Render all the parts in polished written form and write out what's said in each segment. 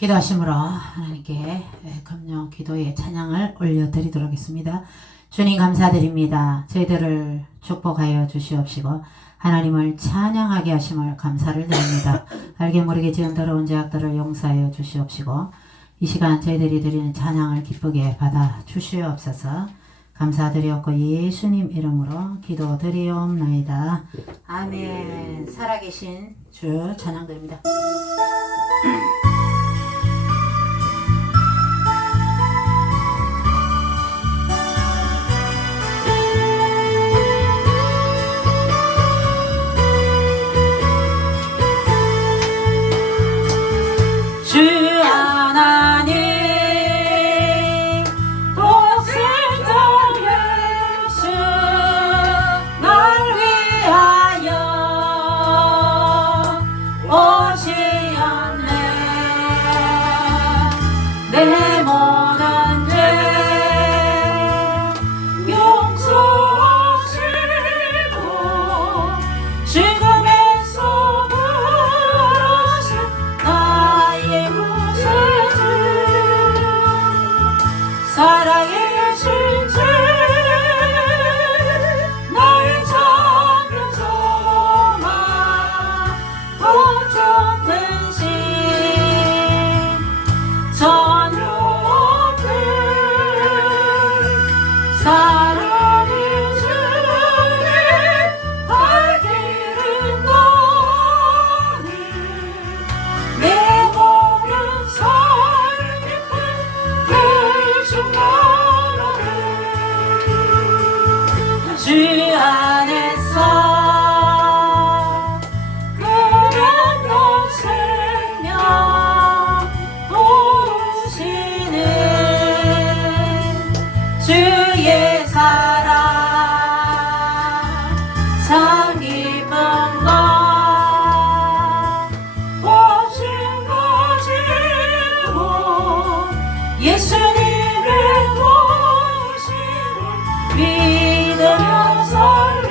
기도하심으로 하나님께 금요 기도의 찬양을 올려드리도록 하겠습니다. 주님 감사드립니다. 저희들을 축복하여 주시옵시고 하나님을 찬양하게 하심을 감사를 드립니다. 알게 모르게 지은 더러운 죄악들을 용서하여 주시옵시고 이 시간 저희들이 드리는 찬양을 기쁘게 받아 주시옵소서. 감사드리옵고 예수님 이름으로 기도드리옵나이다. 아멘. 살아계신 주 찬양드립니다. 주 하나님 독생자 예수 날 위하여 오시었네. 내 모든 죄 용서하시고 죽음에서 부르신 나의 구세주 살아계신 주 나의 작은 소망 걱정 근심 전혀 없는 사랑의 주님 갈 길은 너는 내 모든 삶 깊은 내 충만함을 주 안에서 그랬던 생명 도우시는 주의 사랑 참 깊은 것 오신 가지고 예수님의 도우심을 믿으며 살리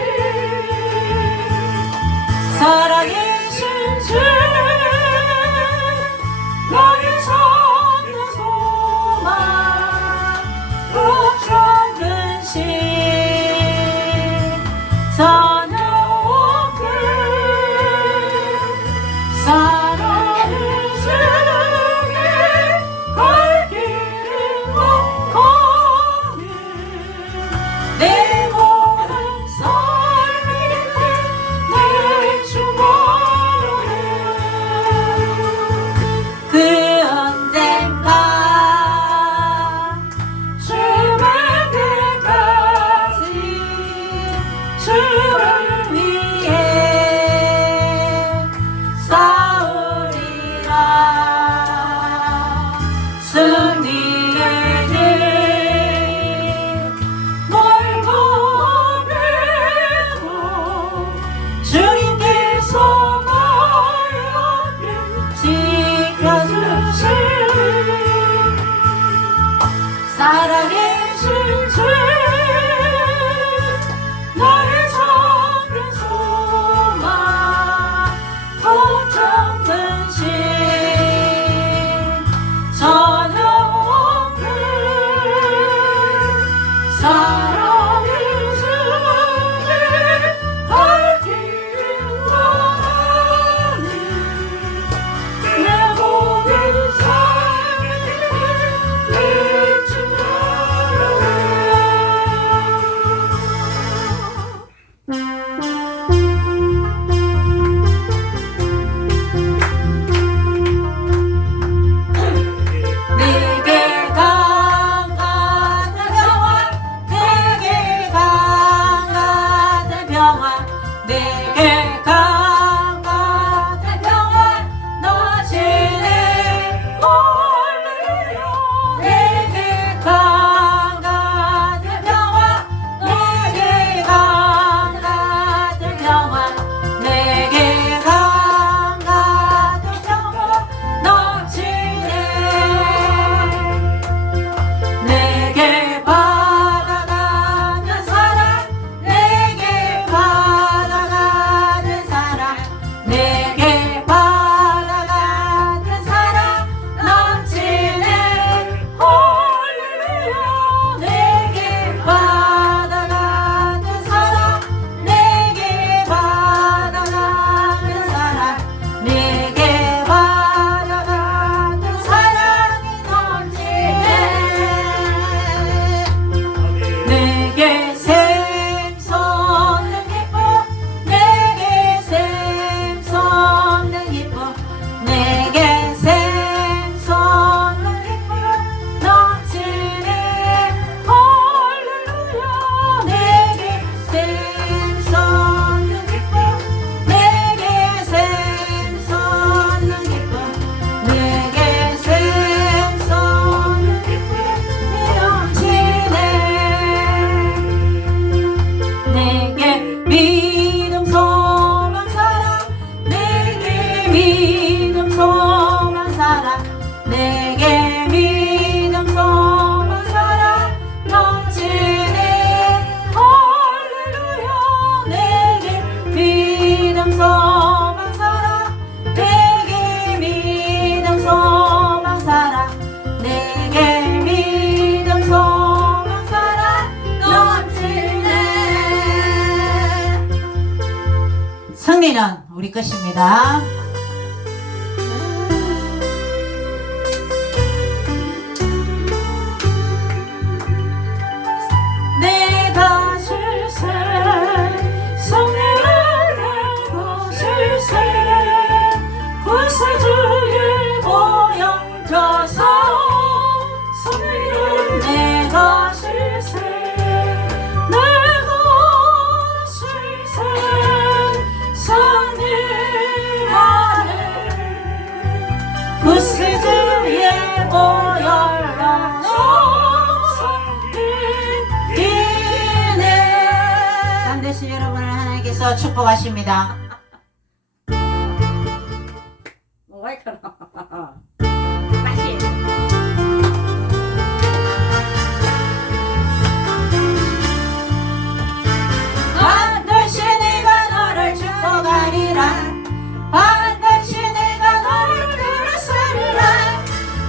살아계신 주 나의 작은 소망 걱정 근심 전혀 없는 사랑의 주님 갈 길은 없거늘 내 모든 삶이 내 충만함을 그 언젠가 주의 끝까지 주를 승리는 우리 것입니다. 내가 실세 승리는 내가 실세 구세주의 보혈 져서 승리는 내가 실세 내가 실세 승리하네 구세주의 보혈로 승리이네. 남대신 여러분을 하나님께서 축복하십니다. 반드시 내가 너를 축복하리라 반드시 내가 너를 들으시리라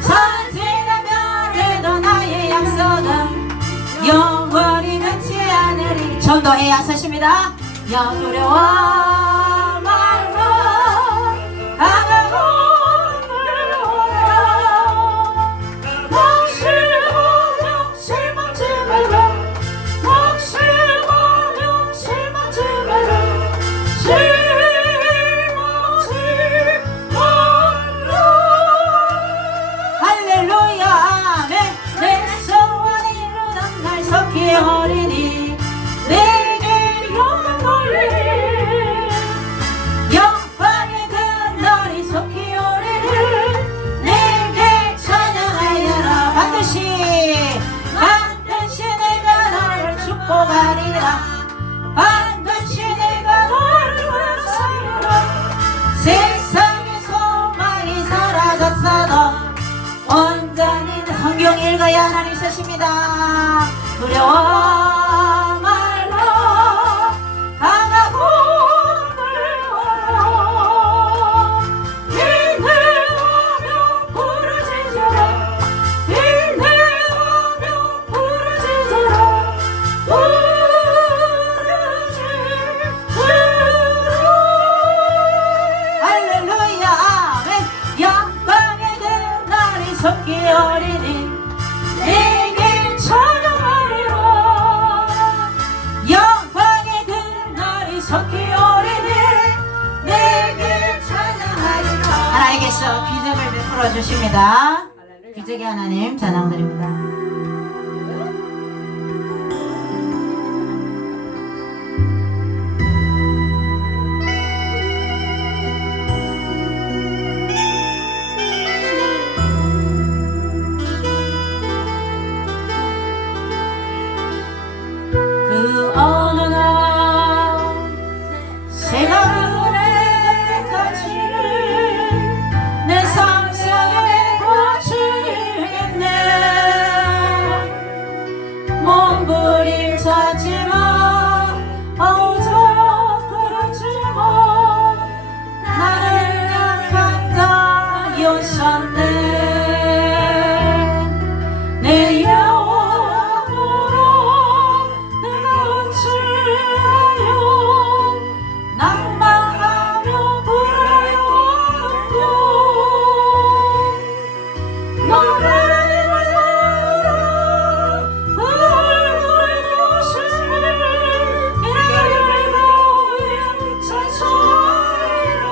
천지는 멸해도 나의 약속은 영원히 변치 않으리. 전도해야 서십니다. 영 두려워 말고 강하고 두려워라 낙심하며 실망치 마라 낙심하며 실망치 마라 실망치 마라. 할렐루야 아멘. 내 소원을 이루는 날 속히 어리니 내게 영광 돌리리 영광의 그날이 속히 오리니 내게 찬양하여라. 반드시 내가 너를 축복하리라 반드시 내가 너를 부르시리라 세상의 소망이 사라졌어도 온전히 성경 읽어야 하나님 있으십니다. 두려워 말라 강하고 두려워라 인내하며 부르짖으라 인내하며 부르짖으라 부르짖으라. 할렐루야 아멘. 영광의 그날이 속히 오리니 내게 찬양하리라 영광의 그날이 속히 오리니 내게 찬양하리라. 하나님께서 기적을 베풀어 주십니다. 기적의 하나님 찬양드립니다. 그 어느 날 새가 은혜 같이 내 삶 속에 거치겠네. 몸부림쳤지만 어우적거렸지만 나를 약한 자 여셨네. 내 영혼으로 내가 어찌하여 낭망하며 불러오는고 너를 만나라 그 얼굴을 보시니 이래가 찬송하리라.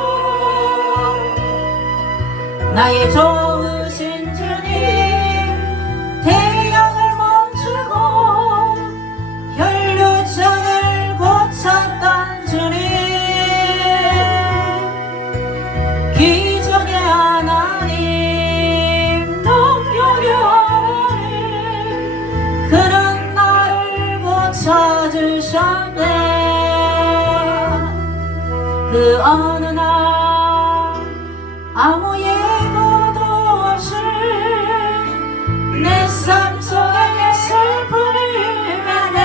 나의 좋으신 주님 태양을 멈추고 혈류증을 고쳤던 주님 기적의 하나님 능력의 하나님 그는 나를 고쳐주셨네. 그 어느 날 아무 예고도 없이 내 삶 속에 슬픔이 임하네.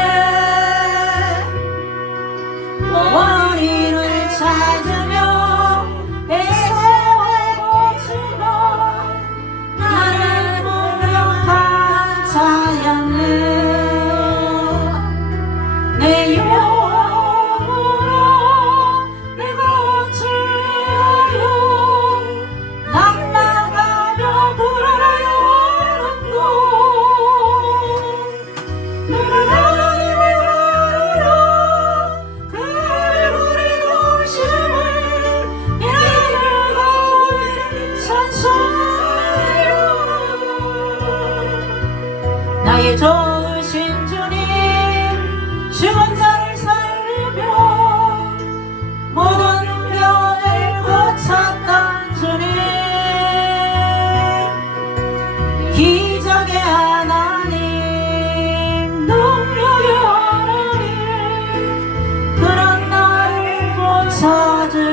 원인을 찾으며 애써보지만 나는 무력한 자였네. 내 영혼으로 내가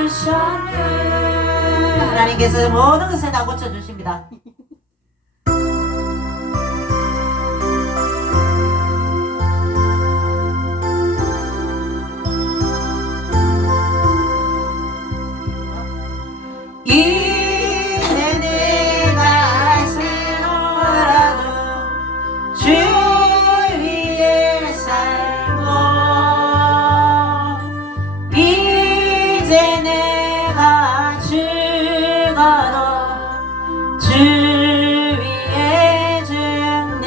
주셨네. 하나님께서 모든 것을 다 고쳐주십니다. 이제 내가 살아도 주 위에 살고 이제 내가 죽어도 주 위에 죽네.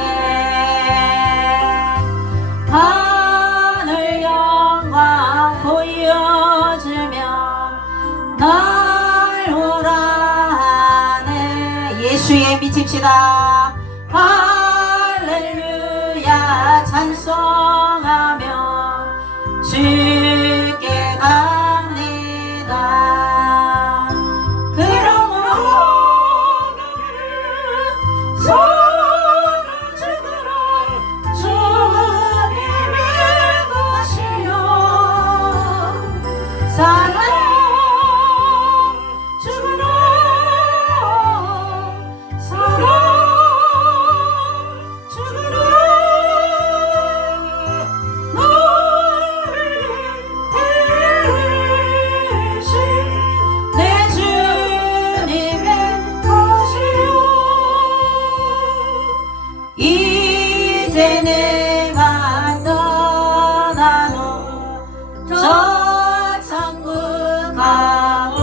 하늘 영광 보여주며 날 오라 하네. 예수에 미칩시다. 할렐루야 찬송하며 주께 갑니다. 그러므로 손을 죽으라 주님의 것이요 사랑 죽으라 사랑 죽으라 너를 대신 내 주님의 것이요 이제 내가 떠나도 저 천국 가고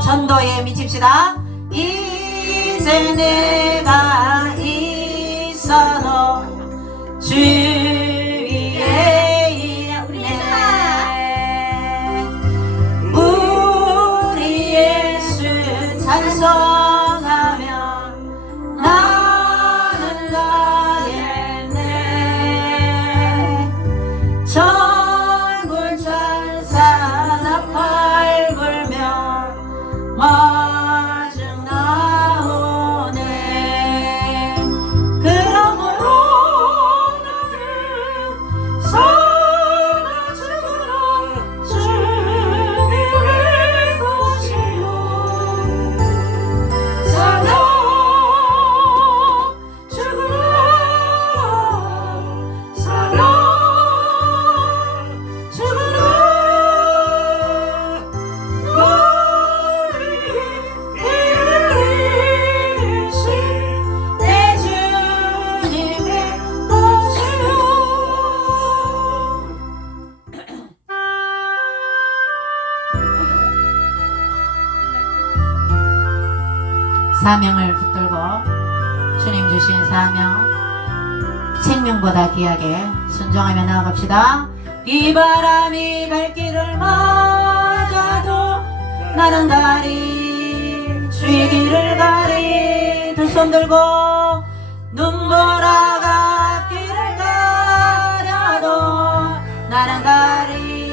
전도에 미칩시다. 이제 내가 있어도 주 위에 있네. 우리 예수 찬송하며 나는 가겠네. 전굴 천사 나팔 불며 마중 나오네. 그러므로 나를 살아 죽으라 주님의 것이요 살아 죽으라 살아 죽으라 너를 대신 내 주님의 것이요 사명을 붙들고 주님 주신 사명 생명보다 귀하게 순종하며 나아갑시다. 비바람이 발길을 막아도 나는 가리 주의 길을 가리 두 손 들고 눈보라가 길을 가려도 나는 가리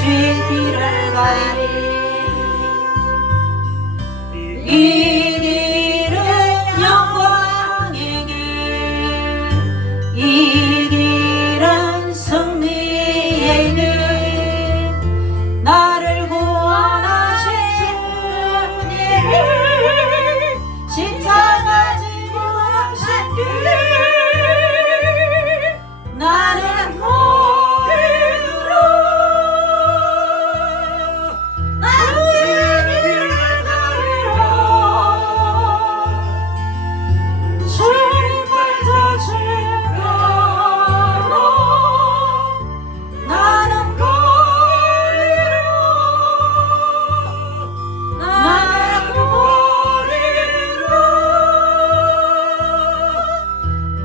주의 길을 가리. 이 길은 영광의 길, 이 길은 승리의 길, 나를 구원하신 주님의 십자가 지고 하신 길, 나는 거기로 주의 길을 가리라. 주님 발자취가로 나는 거리로 나는 거리로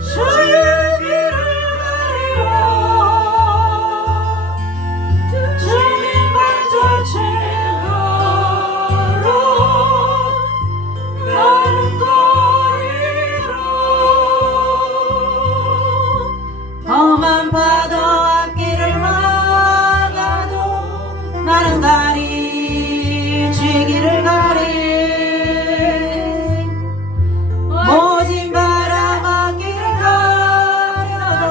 주의 길을 가리라. 주님 발자취가로 나는 거리로 험한 파도 앞길을 막아도 나는 가리 주의 길을 가리. 모진 바람 앞길을 가려도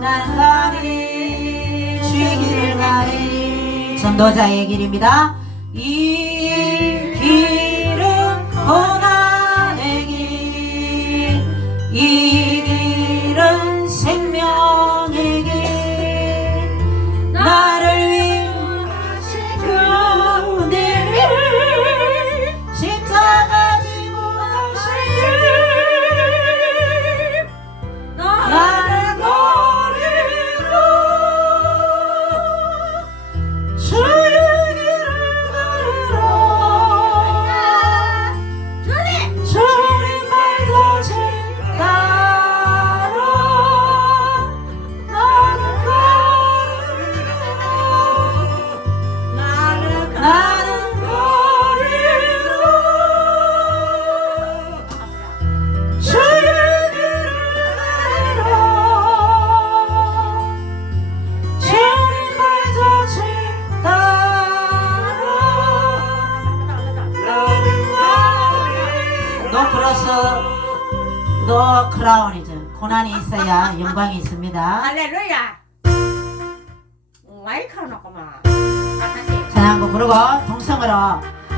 나는 가리 주의 길을 가리. 전도자의 길입니다. 이 길은 고난의 길, 이 길은 생명의 길, 나를 위하신 그대를 십자가 지고 가신 길, 나는 거리로 주의 길을 걸으러 주님 발자취 따라 나는 거리로 주의 길을 걸으러 주님 발자취 따라 노 크로스 노 크라운이죠. 고난이 있어야 영광이 있습니다. 할렐루야. 마이크 놓고만. 찬양곡 부르고 동성으로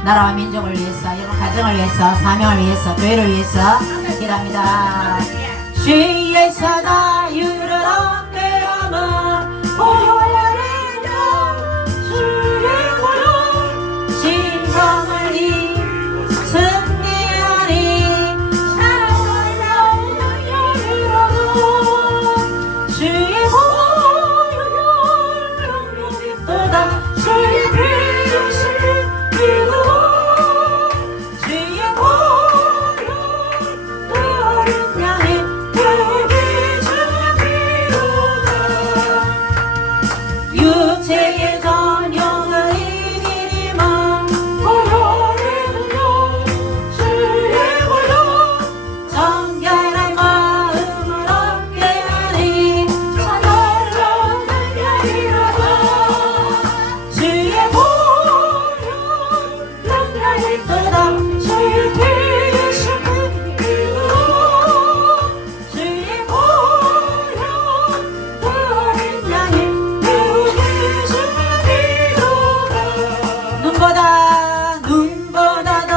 나라와 민족을 위해서, 여러분 가정을 위해서, 사명을 위해서, 교회를 위해서 기도합니다. 주의 자유를 얻게 하마 보혈의 영 주의 보혈 신성을 이루어 승리하리 사랑을 영원히로도 주의 보혈 영원히 또다 주의 피를 믿어 주의 보혈 너를 향해 여기 주기로다 육체의 전형을 이기리만 보혈의 능력 주의 보혈 정결한 마음을 얻게 하니 사랑을 얻으리로다 주의 보혈 영원히 떠나 주의 피의 신을 믿어 주의 보혈 너를 향해 여기 주기로다 눈보다 더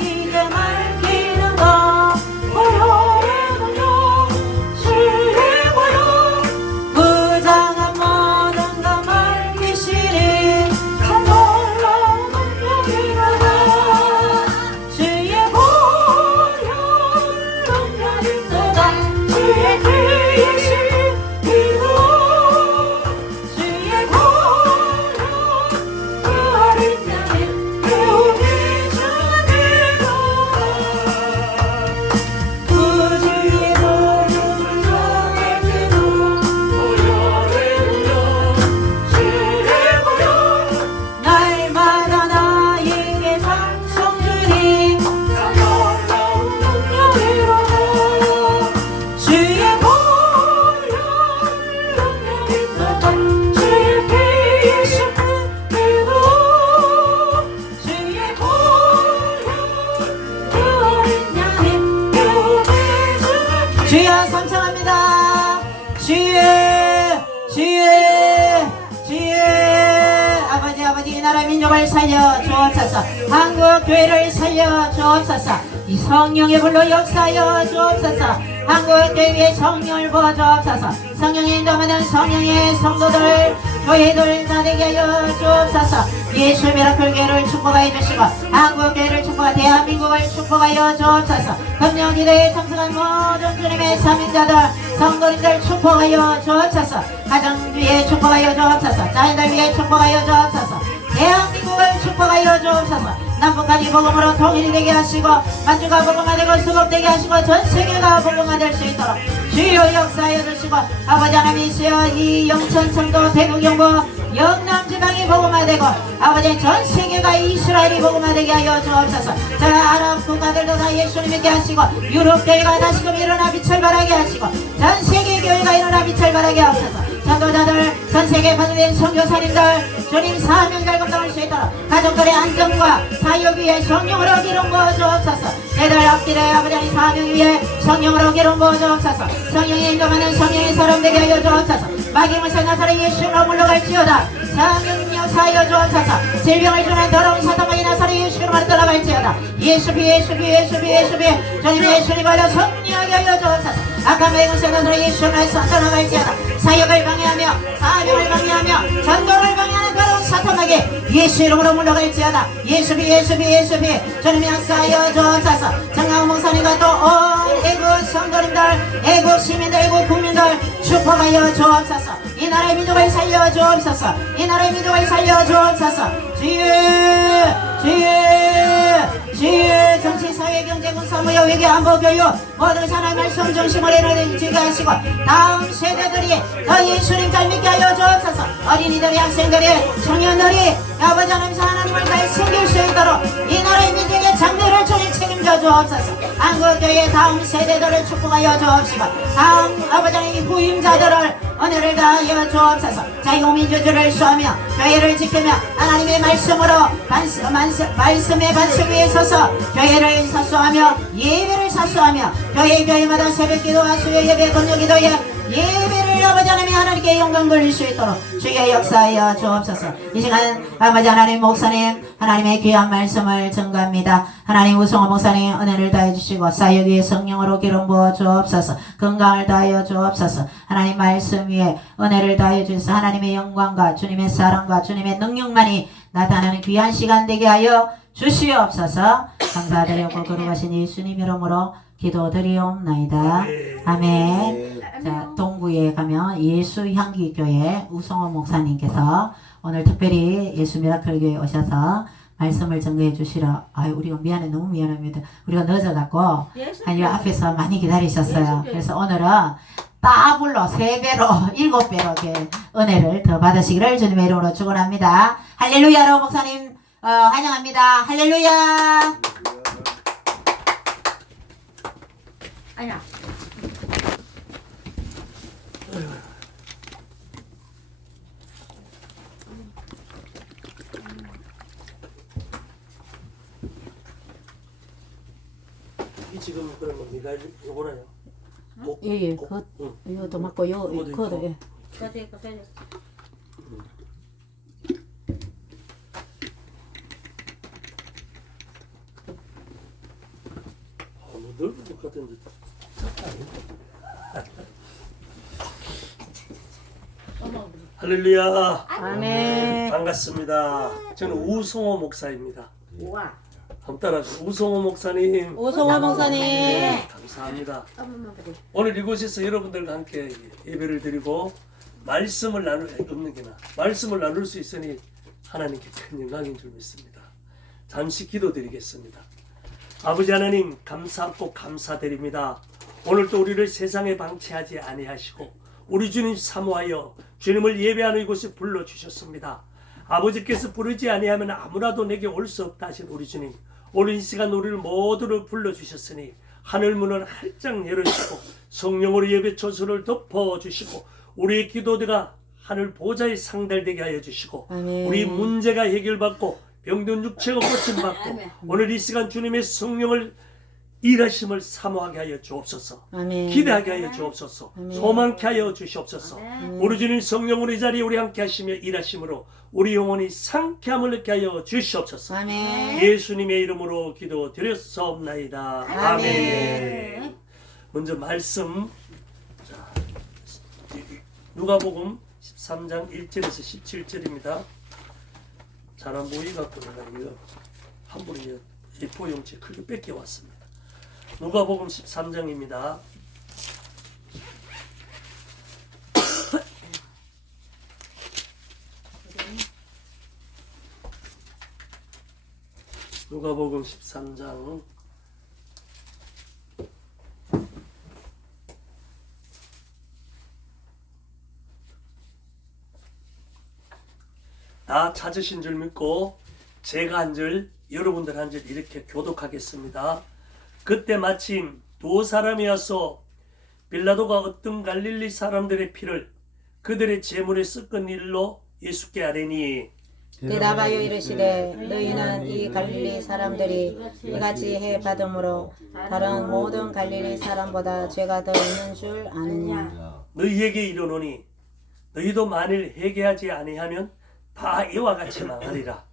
이제 맑히는 것 보혈의 능력 주의 보혈 부장한 모든 것 맑히시리 참 놀라운 능력이로다 주의 보혈 영원히 떠나 주의 피의 신을 믿어 주의 보혈 너를 향해 여기 주기로다 구주의 보혈을 전할지도 보혈의 능력 주의 보혈 날마다 나에게 찬송 주니 참 놀라운 능력이로다 주의 보혈 영원히 떠나 주의 피의 신을 믿어 주의 보혈 너를 향해 여기 주여 삼창합니다. 주의 아버지 이 나라 민족을 살려 주옵소서. 한국 교회를 살려 주옵소서. 이 성령의 불로 역사하여 주옵소서. 한국 교회 위에 성령을 부어 주옵소서. 성령의 인도하는 성령의 성도들 교회들 나되게 하여 주옵소서. 예수 미라클 교회를 축복하여 주시고 한국 교회를 축복하 대한민국을 축복하여 주옵소서. 금령 기도에 참석한 모든 주님의 사명자들 성도님들 축복하여 주옵소서. 가정 위에 축복하여 주옵소서. 자녀들 위에 축복하여 주옵소서. 대한민국을 축복하여 주옵소서. 남북한이 복음으로 통일이 되게 하시고 만주가 복음화되고 수급되게 하시고 전세계가 복음화될 수 있도록 주여 역사하여 주시고 아버지 하나님이시여 이 영천 청도 대구 경북 영남 지방이 복음화되고 아버지 전세계가 이스라엘이 복음화되게 하여 주옵소서. 자 아랍 국가들도 다 예수님 믿게 하시고 유럽 교회가 다시금 일어나 빛을 발하게 하시고 전세계 교회가 일어나 빛을 발하게 하옵소서. 전도자들 전세계 파송된 선교사님들 주님 사명 갈급당할 수 있도록 가족들의 안정과 사역 위에 성령으로 기름 부어 주옵소서. 내들 앞길에 아버지 하나님 사명 위에 성령으로 기름 부어 주옵소서. 성령의 인도하는 성령의 사람 되게 하여 주옵소서. 마귀무사 나사렛 예수로 물러갈지어다. 사명력 사여 주옵소서. 질병을 주는 더러운 사탄마귀 나사렛 예수로 떠나갈지어다. 예수비 주님 예수님 받아 성령하게 하여 주옵소서. 악한 마귀무사 나사렛 예수로 떠나갈지어다. 사역을 방해하며 사명을 방해하며 전도를 방해하는 더러운 사탄마귀 예수 이름으로 물러갈지어다. 예수비 주님 역사하여 주옵소서. 정강 목사님과 또 온 애국 성도님들 애국 시민들 애국 국민들 축복하여 주옵소서. 이 나라의 민족을 살려 주옵소서. 이 나라의 민족을 살려 주옵소서. 주의 정치, 사회, 경제, 군사, 무역, 외교, 안보, 교육 모든 산업 말씀 중심으로 이루어지게 하시고 다음 세대들이 더 예수님 잘 믿게 하여 주옵소서. 어린이들이 학생들이 청년들이 아버지 하나님 하나님을 잘 섬길 수 있도록 이 나라의 민족의 장래를 주님 책임져 주옵소서. 한국교회 다음 세대들을 축복하여 주옵시고 다음 아버지 하나님 후임자들을 은혜를 다하여 주옵소서. 자유민주주의를 수하며 교회를 지키며 하나님의 말씀으로 말씀의 반석 위에 서서 교회를 사수하며 예배를 사수하며 교회마다 새벽기도와 수요 예배 금요기도에 예배를 아버지 하나님 하나님께 영광 돌릴 수 있도록 주의 역사하여 주옵소서. 이 시간 아버지 하나님 목사님 하나님의 귀한 말씀을 증거합니다. 하나님 우성호 목사님 은혜를 다해 주시고 사역 위에 성령으로 기름 부어 주옵소서. 건강을 다하여 주옵소서. 하나님 말씀 위에 은혜를 다해 주셔서 하나님의 영광과 주님의 사랑과 주님의 능력만이 나타나는 귀한 시간 되게 하여 주시옵소서. 감사드리고 거룩하신 예수님 이름으로 기도드리옵나이다. 아멘. 자, 동구에 가면 예수향기교회 우성호 목사님께서 오늘 특별히 예수 미라클교회에 오셔서 말씀을 전거해 주시러 우리가 너무 미안합니다. 우리가 늦어갖고 아니 앞에서 많이 기다리셨어요. 그래서 오늘은 더블로 3배로 7배로 이렇게 은혜를 더 받으시기를 주님의 이름으로 축원합니다. 할렐루야로 목사님 환영합니다. 할렐루야. 아니야. 이 지금 그런 겁니다. 요거라요. 예, 이것도 맞고 그것도 예. 뭐 넓은 것 같은데. 할렐루야. 아멘. 반갑습니다. 저는 우성호 목사입니다. 우와. 한번 따라서 우성호 목사님. 우성호 목사님. 네, 감사합니다. 오늘 이곳에서 여러분들과 함께 예배를 드리고 말씀을 나눌 수 있으니 하나님께 큰 영광인 줄 믿습니다. 잠시 기도드리겠습니다. 아버지 하나님 감사하고 감사드립니다. 오늘도 우리를 세상에 방치하지 아니하시고 우리 주님 사모하여 주님을 예배하는 이곳에 불러주셨습니다. 아버지께서 부르지 아니하면 아무나도 내게 올 수 없다 하신 우리 주님, 오늘 이 시간 우리를 모두를 불러주셨으니 하늘문을 활짝 열어주시고 성령으로 예배 초소를 덮어주시고 우리의 기도가 하늘 보좌에 상달되게 하여 주시고 아멘. 우리 문제가 해결받고 병든 육체가 고침받고 오늘 이 시간 주님의 성령을 일하심을 사모하게 하여 주옵소서. 아멘. 기대하게 하여 주옵소서. 아멘. 소망케 하여 주시옵소서. 우리 주님 성령으로 이 자리에 우리 함께 하시며 일하심으로 우리 영혼이 상쾌함을 느끼게 하여 주시옵소서. 아멘. 예수님의 이름으로 기도드렸사옵나이다. 아멘. 아멘. 먼저 말씀, 자, 누가복음 13장 1절에서 17절입니다. 잘 안 보이갖고 내가 이거 함부로 A4 용지 크게 뺏겨왔습니다. 누가복음 13장입니다. 누가복음 13장 다 찾으신 줄 믿고 제가 한 절, 여러분들 한 절 이렇게 교독하겠습니다. 그때 마침 두 사람이 와서 빌라도가 어떤 갈릴리 사람들의 피를 그들의 재물의 섞은 일로 예수께 아뢰니 대답하여 이르시되 너희는 이 갈릴리 사람들이 이같이 해 받음으로 다른 모든 갈릴리 사람보다 죄가 더 있는 줄 아느냐. 너희에게 이르노니 너희도 만일 회개하지 아니하면 다 이와 같이 망하리라.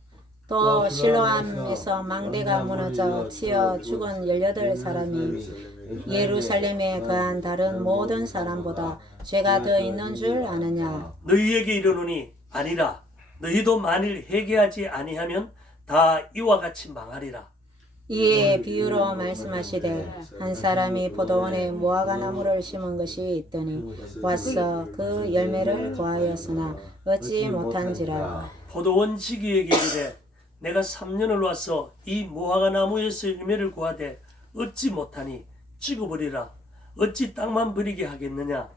또 실로암에서 망대가 무너져 치여 죽은 18사람이 예루살렘에 거한 다른 모든 사람보다 죄가 더 있는 줄 아느냐. 너희에게 이르노니 아니라 너희도 만일 회개하지 아니하면 다 이와 같이 망하리라. 이에 비유로 말씀하시되 한 사람이 포도원에 무화과 나무를 심은 것이 있더니 와서 그 열매를 구하였으나 얻지 못한지라. 포도원 지기에게 이르되 내가 3년을 와서 이 무화과 나무에서 열매를 구하되 얻지 못하니 찍어버리라. 어찌 땅만 버리게 하겠느냐.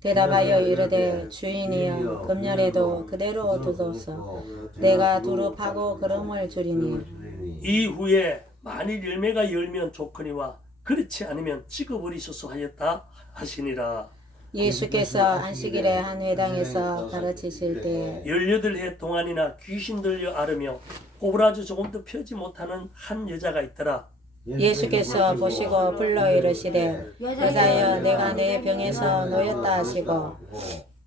대답하여 이르되 주인이여 금년에도 그대로 두소서. 내가 두루 파고 그름을 주리니. 이후에 만일 열매가 열면 좋거니와 그렇지 않으면 찍어버리소서 하였다 하시니라. 예수께서 안식일에 한 회당에서 가르치실 때 18해 동안이나 귀신 들려 앓으며 오브라주 조금도 펴지 못하는 한 여자가 있더라. 예수께서 보시고 불러 이르시되 여자여 내가 내 병에서 놓였다 하시고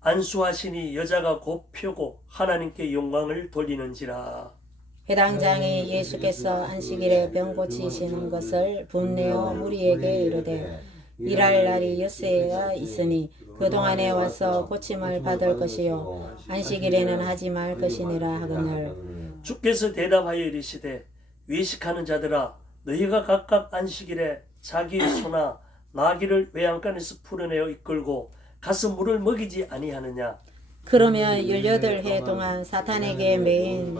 안수하시니 여자가 곧 펴고 하나님께 영광을 돌리는지라. 회당장이 예수께서 안식일에 병 고치시는 것을 분내어 무리에게 이르되 일할 날이 엿새가 있으니 그동안에 와서 고침을 받을 것이요 안식일에는 하지 말 것이니라 하거늘. 주께서 대답하여 이르시되 외식하는 자들아 너희가 각각 안식일에 자기의 소나 나귀를 외양간에서 풀어내어 이끌고 가서 물을 먹이지 아니하느냐. 그러면 18해 동안 사탄에게 매인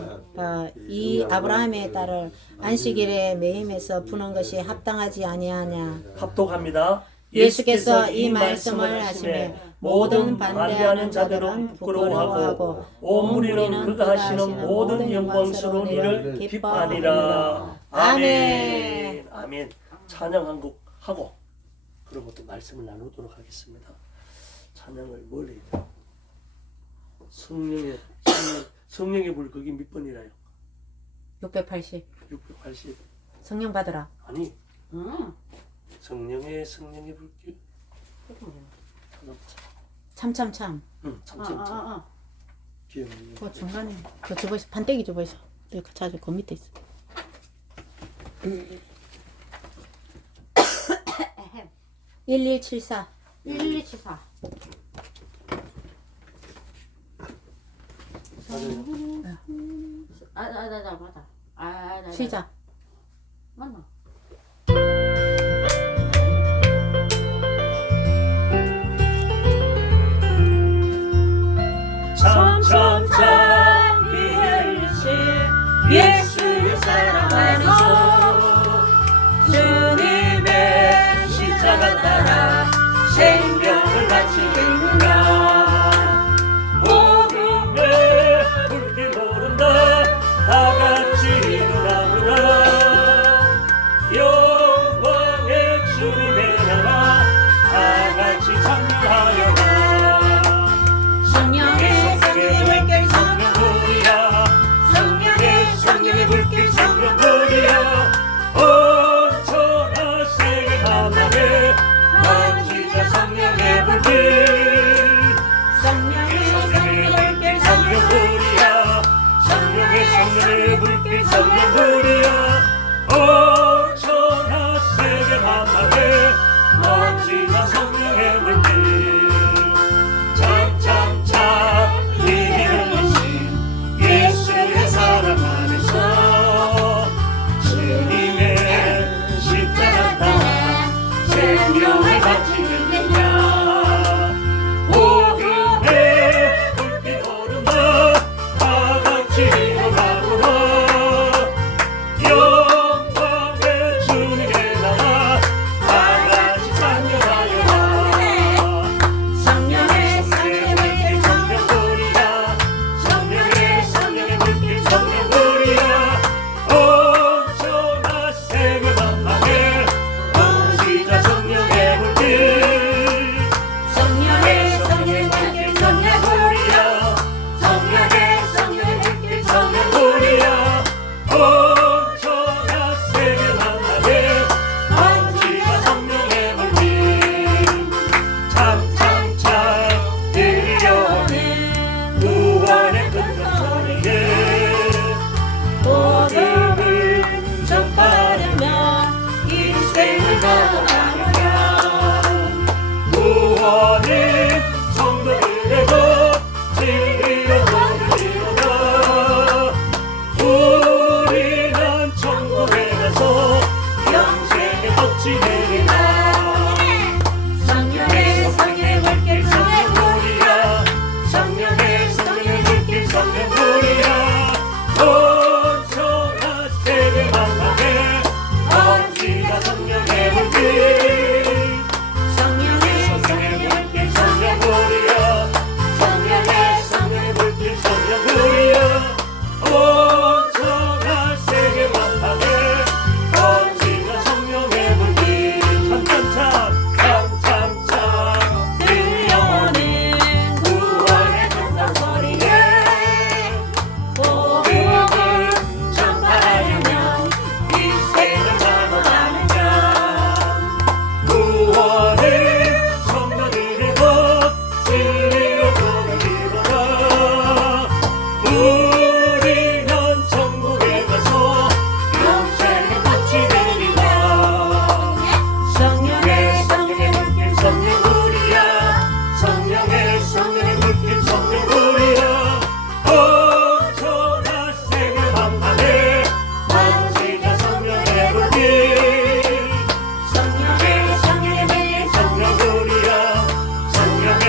이 아브라함의 딸을 안식일에 매임해서 푸는 것이 합당하지 아니하냐. 합독합니다. 예수께서 이 말씀을 하시매 모든 반대하는 자들은 부끄러워하고 온 무리는 그가 하시는 모든 영광스러운 일을 기뻐하니라. 아멘. 아멘. 찬양 한 곡 하고 그리고 또 말씀을 나누도록 하겠습니다. 찬양을 멀리 성령의 불 거기 몇 번이라요? 680 680. 성령 받으라. 아니 성령의 불길 참참참. 참참참. 기억이. 그 중간에 그 주보에서 판때기 주보에서 그 자주 그 밑에 있어. 1174 1174 나 맞아. 시작. 맞나? 참참참 예수의 사랑 안에서 주님의 십자가 따라 생명을 바치겠는가. 복음의 불길 오른다 다같이 일어나구나. 영광의 주님의 나라 다같이 찬양하여라. 성령의 불길 성령불이야. 온천하 세계 만방에 넘치자 성령의 불길. 성령의 불길 성령불이야. 성령의 불길 성령불이야. 온천하 세계 만방에 넘치자 성령의 불길. 참참참 이르신 예수의 사랑 안에서 주님의 십자가 따라 생명을 바치느냐. 복음의 불빛 오른다 다같이 일어나구나. 영광의 성령불이야 온천하 세계 만방에 언지가 성령의 불길 성령의 불길 성령불이야 성령의 불길 성령불이야 온천하 세계 만방에 언지가 성령의 불길 참참참 들려오는 구원의 전성소리에 복음을 전파하려면 이 세상을 사모하는 자 구원의 성도들의 것 진리로 복을 입어라 우리는 천국에 가서 영생의 꽃이 되리라 성령의 불길 성령불이야 성령의 불길 성령불이야 온천하 세계 만방에 언제나 성령의 불길 성령의 불길 성령불이야 성령의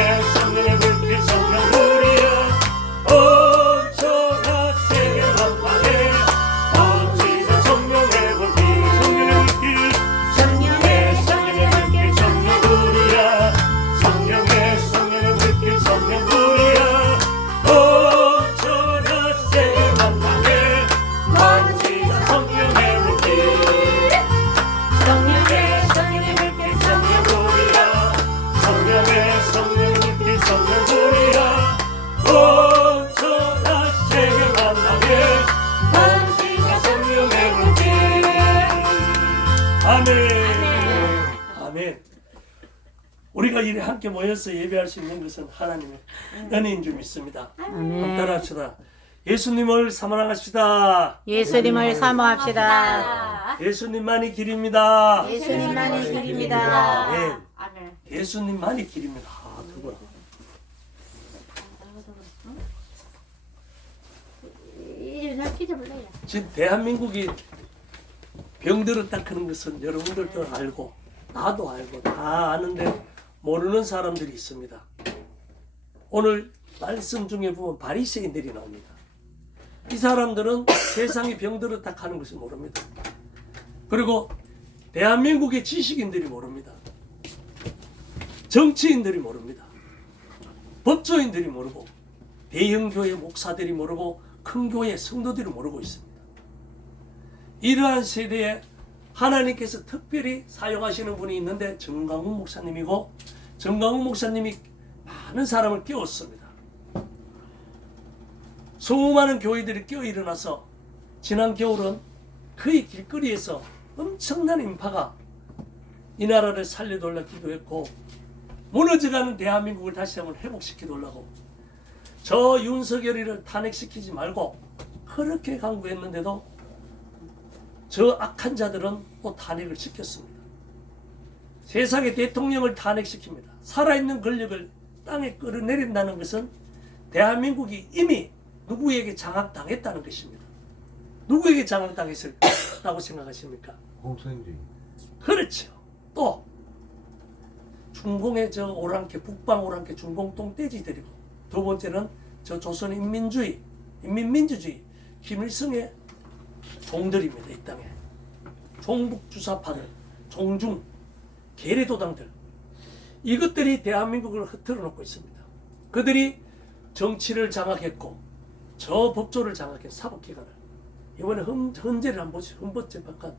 불길 성령불이야 온천하 세계 만방에 언제나 성령의 불길 성령의 불길 성령불이야 성령의 불길 성령불이야 온천하 세계 만방에 언제나 성령의 불길 성령의 불길 성령불이야 성령의 불길 성령불이야 온천하 세계 만방에 언제나 성령의 불길 아멘. 아멘. 우리가 이렇게 함께 모여서 예배할 수 있는 것은 하나님의 은혜인 줄 믿습니다. 아멘. 따라합시다. 예수님을 사랑합시다. 예수님을 사모합시다. 예수님만이 길입니다. 예수님만이 길입니다. 아멘. 예수님만이 길입니다. 두 번. 지금 대한민국이 병들었다 그런 것은 여러분들도 알고 나도 알고 다 아는데 모르는 사람들이 있습니다. 오늘 말씀 중에 보면 바리새인들이 나옵니다. 이 사람들은 세상이 병들었다 하는 것을 모릅니다. 그리고 대한민국의 지식인들이 모릅니다. 정치인들이 모릅니다. 법조인들이 모르고 대형 교회 목사들이 모르고 큰 교회 성도들이 모르고 있습니다. 이러한 세대에 하나님께서 특별히 사용하시는 분이 있는데 정강훈 목사님이고 정강훈 목사님이 많은 사람을 깨웠습니다. 수많은 교회들이 깨어 일어나서 지난 겨울은 그의 길거리에서 엄청난 인파가 이 나라를 살려달라 기도했고 무너져가는 대한민국을 다시 한번 회복시키려고 저 윤석열이를 탄핵시키지 말고 그렇게 강구했는데도 저 악한 자들은 또 탄핵을 시켰습니다. 세상의 대통령을 탄핵시킵니다. 살아있는 권력을 땅에 끌어내린다는 것은 대한민국이 이미 누구에게 장악당했다는 것입니다. 누구에게 장악당했을까라고 생각하십니까? 공산주의. 그렇죠. 또 중공의 저 오랑캐 북방 오랑캐 중공 똥돼지들이고 두 번째는 저 조선인민주의 인민민주주의 김일성의 종들입니다. 이 땅에 종북 주사파들 종중 계례도당들 이것들이 대한민국을 흐트러 놓고 있습니다. 그들이 정치를 장악했고 저 법조를 장악해 사법기관을 이번에 헌재를 한번 보시죠. 헌법재판관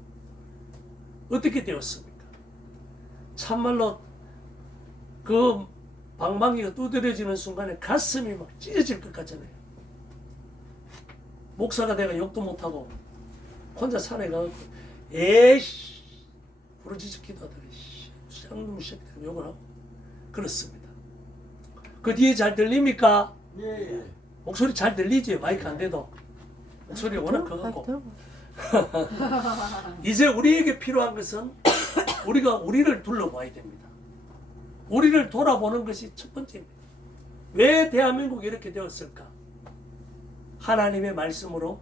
어떻게 되었습니까? 참말로 그 방망이가 두드려지는 순간에 가슴이 막 찢어질 것 같잖아요. 목사가 내가 욕도 못하고 혼자 산에 가서 에이씨 부르짖어 기도하더니 쌍놈 새끼들 욕을 하고 그렇습니다. 그 뒤에 잘 들립니까? 예. 목소리 잘 들리지? 마이크 안 돼도 목소리가 워낙 커갖고 이제 우리에게 필요한 것은 우리가 우리를 둘러봐야 됩니다. 우리를 돌아보는 것이 첫 번째입니다. 왜 대한민국이 이렇게 되었을까? 하나님의 말씀으로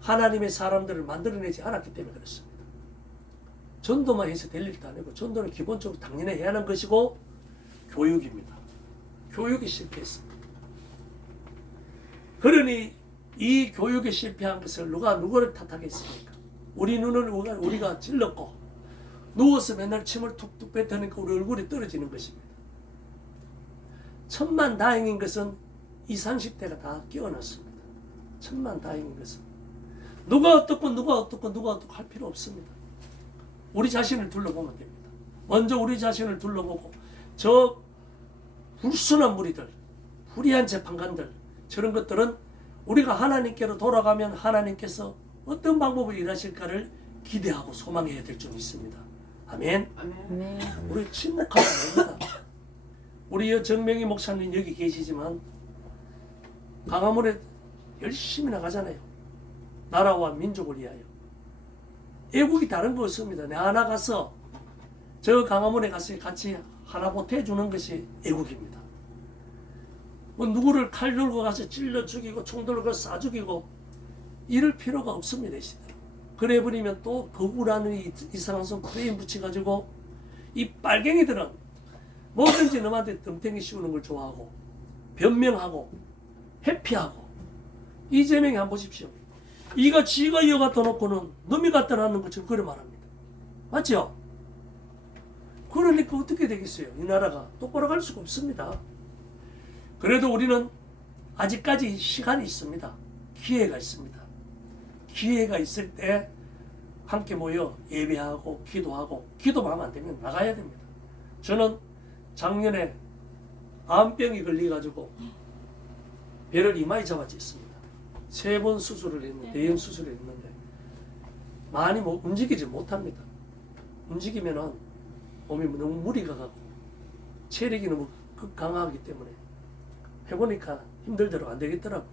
하나님의 사람들을 만들어내지 않았기 때문에 그렇습니다. 전도만 해서 될 일도 아니고 전도는 기본적으로 당연히 해야 하는 것이고 교육입니다. 교육이 실패했습니다. 그러니 이 교육에 실패한 것을 누가 누구를 탓하겠습니까? 우리 눈을 우리가 찔렀고 누워서 맨날 침을 툭툭 뱉으니까 우리 얼굴이 떨어지는 것입니다. 천만다행인 것은 20, 30대가 다 깨어났습니다. 천만다행인 것은 누가 어떻고 할 필요 없습니다. 우리 자신을 둘러보면 됩니다. 먼저 우리 자신을 둘러보고 저 불순한 무리들, 불의한 재판관들, 저런 것들은 우리가 하나님께로 돌아가면 하나님께서 어떤 방법을 일하실까를 기대하고 소망해야 될 줄 믿습니다. 아멘. 네. 우리 침묵하면 안 됩니다. 우리 정명희 목사님 여기 계시지만 강화문에 열심히 나가잖아요. 나라와 민족을 위하여. 애국이 다른 거 없습니다. 내 하나 가서 저 강화문에 가서 같이 하나 보태주는 것이 애국입니다. 뭐 누구를 칼 들고 가서 찔러 죽이고 총 들고 쏴 죽이고 이럴 필요가 없습니다. 이 시대. 그래 버리면 또 거구라는 이상한 손 크레인 붙여가지고 이 빨갱이들은 뭐든지 너한테 덤탱이 씌우는 걸 좋아하고 변명하고 회피하고 이재명이 한번 보십시오. 이가 지가 이어 갖다 놓고는 놈이 갖다 놨는 것처럼 그래 말합니다. 맞죠? 그러니까 어떻게 되겠어요? 이 나라가 똑바로 갈 수가 없습니다. 그래도 우리는 아직까지 시간이 있습니다. 기회가 있습니다. 기회가 있을 때 함께 모여 예배하고 기도하고 기도만 하면 안 되면 나가야 됩니다. 저는 작년에 암병이 걸려가지고 배를 이마에 잡아졌습니다. 3번 수술을 했는데 대형 수술을 했는데 많이 움직이지 못합니다. 움직이면은 몸이 너무 무리가 가고 체력이 너무 강하기 때문에 해보니까 힘들더라고 안 되겠더라고요.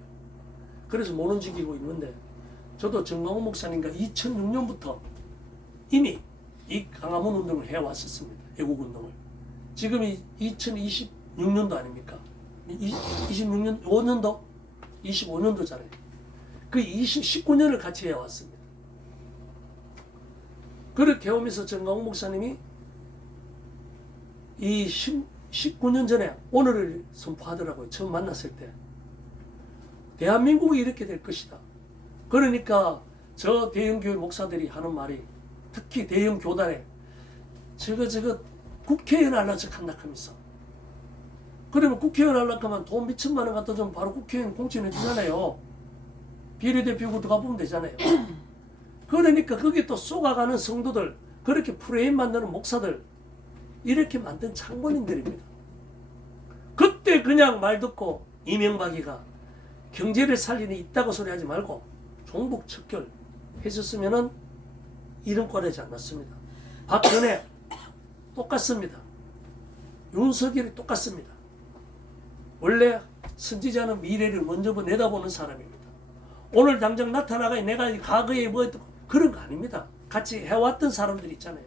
그래서 못 움직이고 있는데 저도 정광훈 목사님과 2006년부터 이미 이 강화문 운동을 해왔었습니다. 애국 운동을. 지금이 2026년도 아닙니까? 26년, 5년도? 25년도잖아요. 그 19년을 같이 해왔습니다. 그렇게 해오면서 정광훈 목사님이 이 19년 전에 오늘을 선포하더라고요. 처음 만났을 때. 대한민국이 이렇게 될 것이다. 그러니까 저 대형교회 목사들이 하는 말이 특히 대형 교단에 저거 국회의원 하려고 한다 하면서 그러면 국회의원 하려고 하면 돈 몇천만 원 갖다 주면 바로 국회의원 공천해 주잖아요. 비례대표구도 가보면 되잖아요. 그러니까 거기 또 쏘가가는 성도들 그렇게 프레임 만드는 목사들 이렇게 만든 창본인들입니다. 그때 그냥 말 듣고 이명박이가 경제를 살리는 있다고 소리하지 말고 종북 척결 해줬으면은 이런 꼴하지 않았습니다. 박근혜 똑같습니다. 윤석열이 똑같습니다. 원래 선지자는 미래를 먼저 내다보는 사람입니다. 오늘 당장 나타나가 내가 과거에 뭐 했던 그런 거 아닙니다. 같이 해왔던 사람들 있잖아요.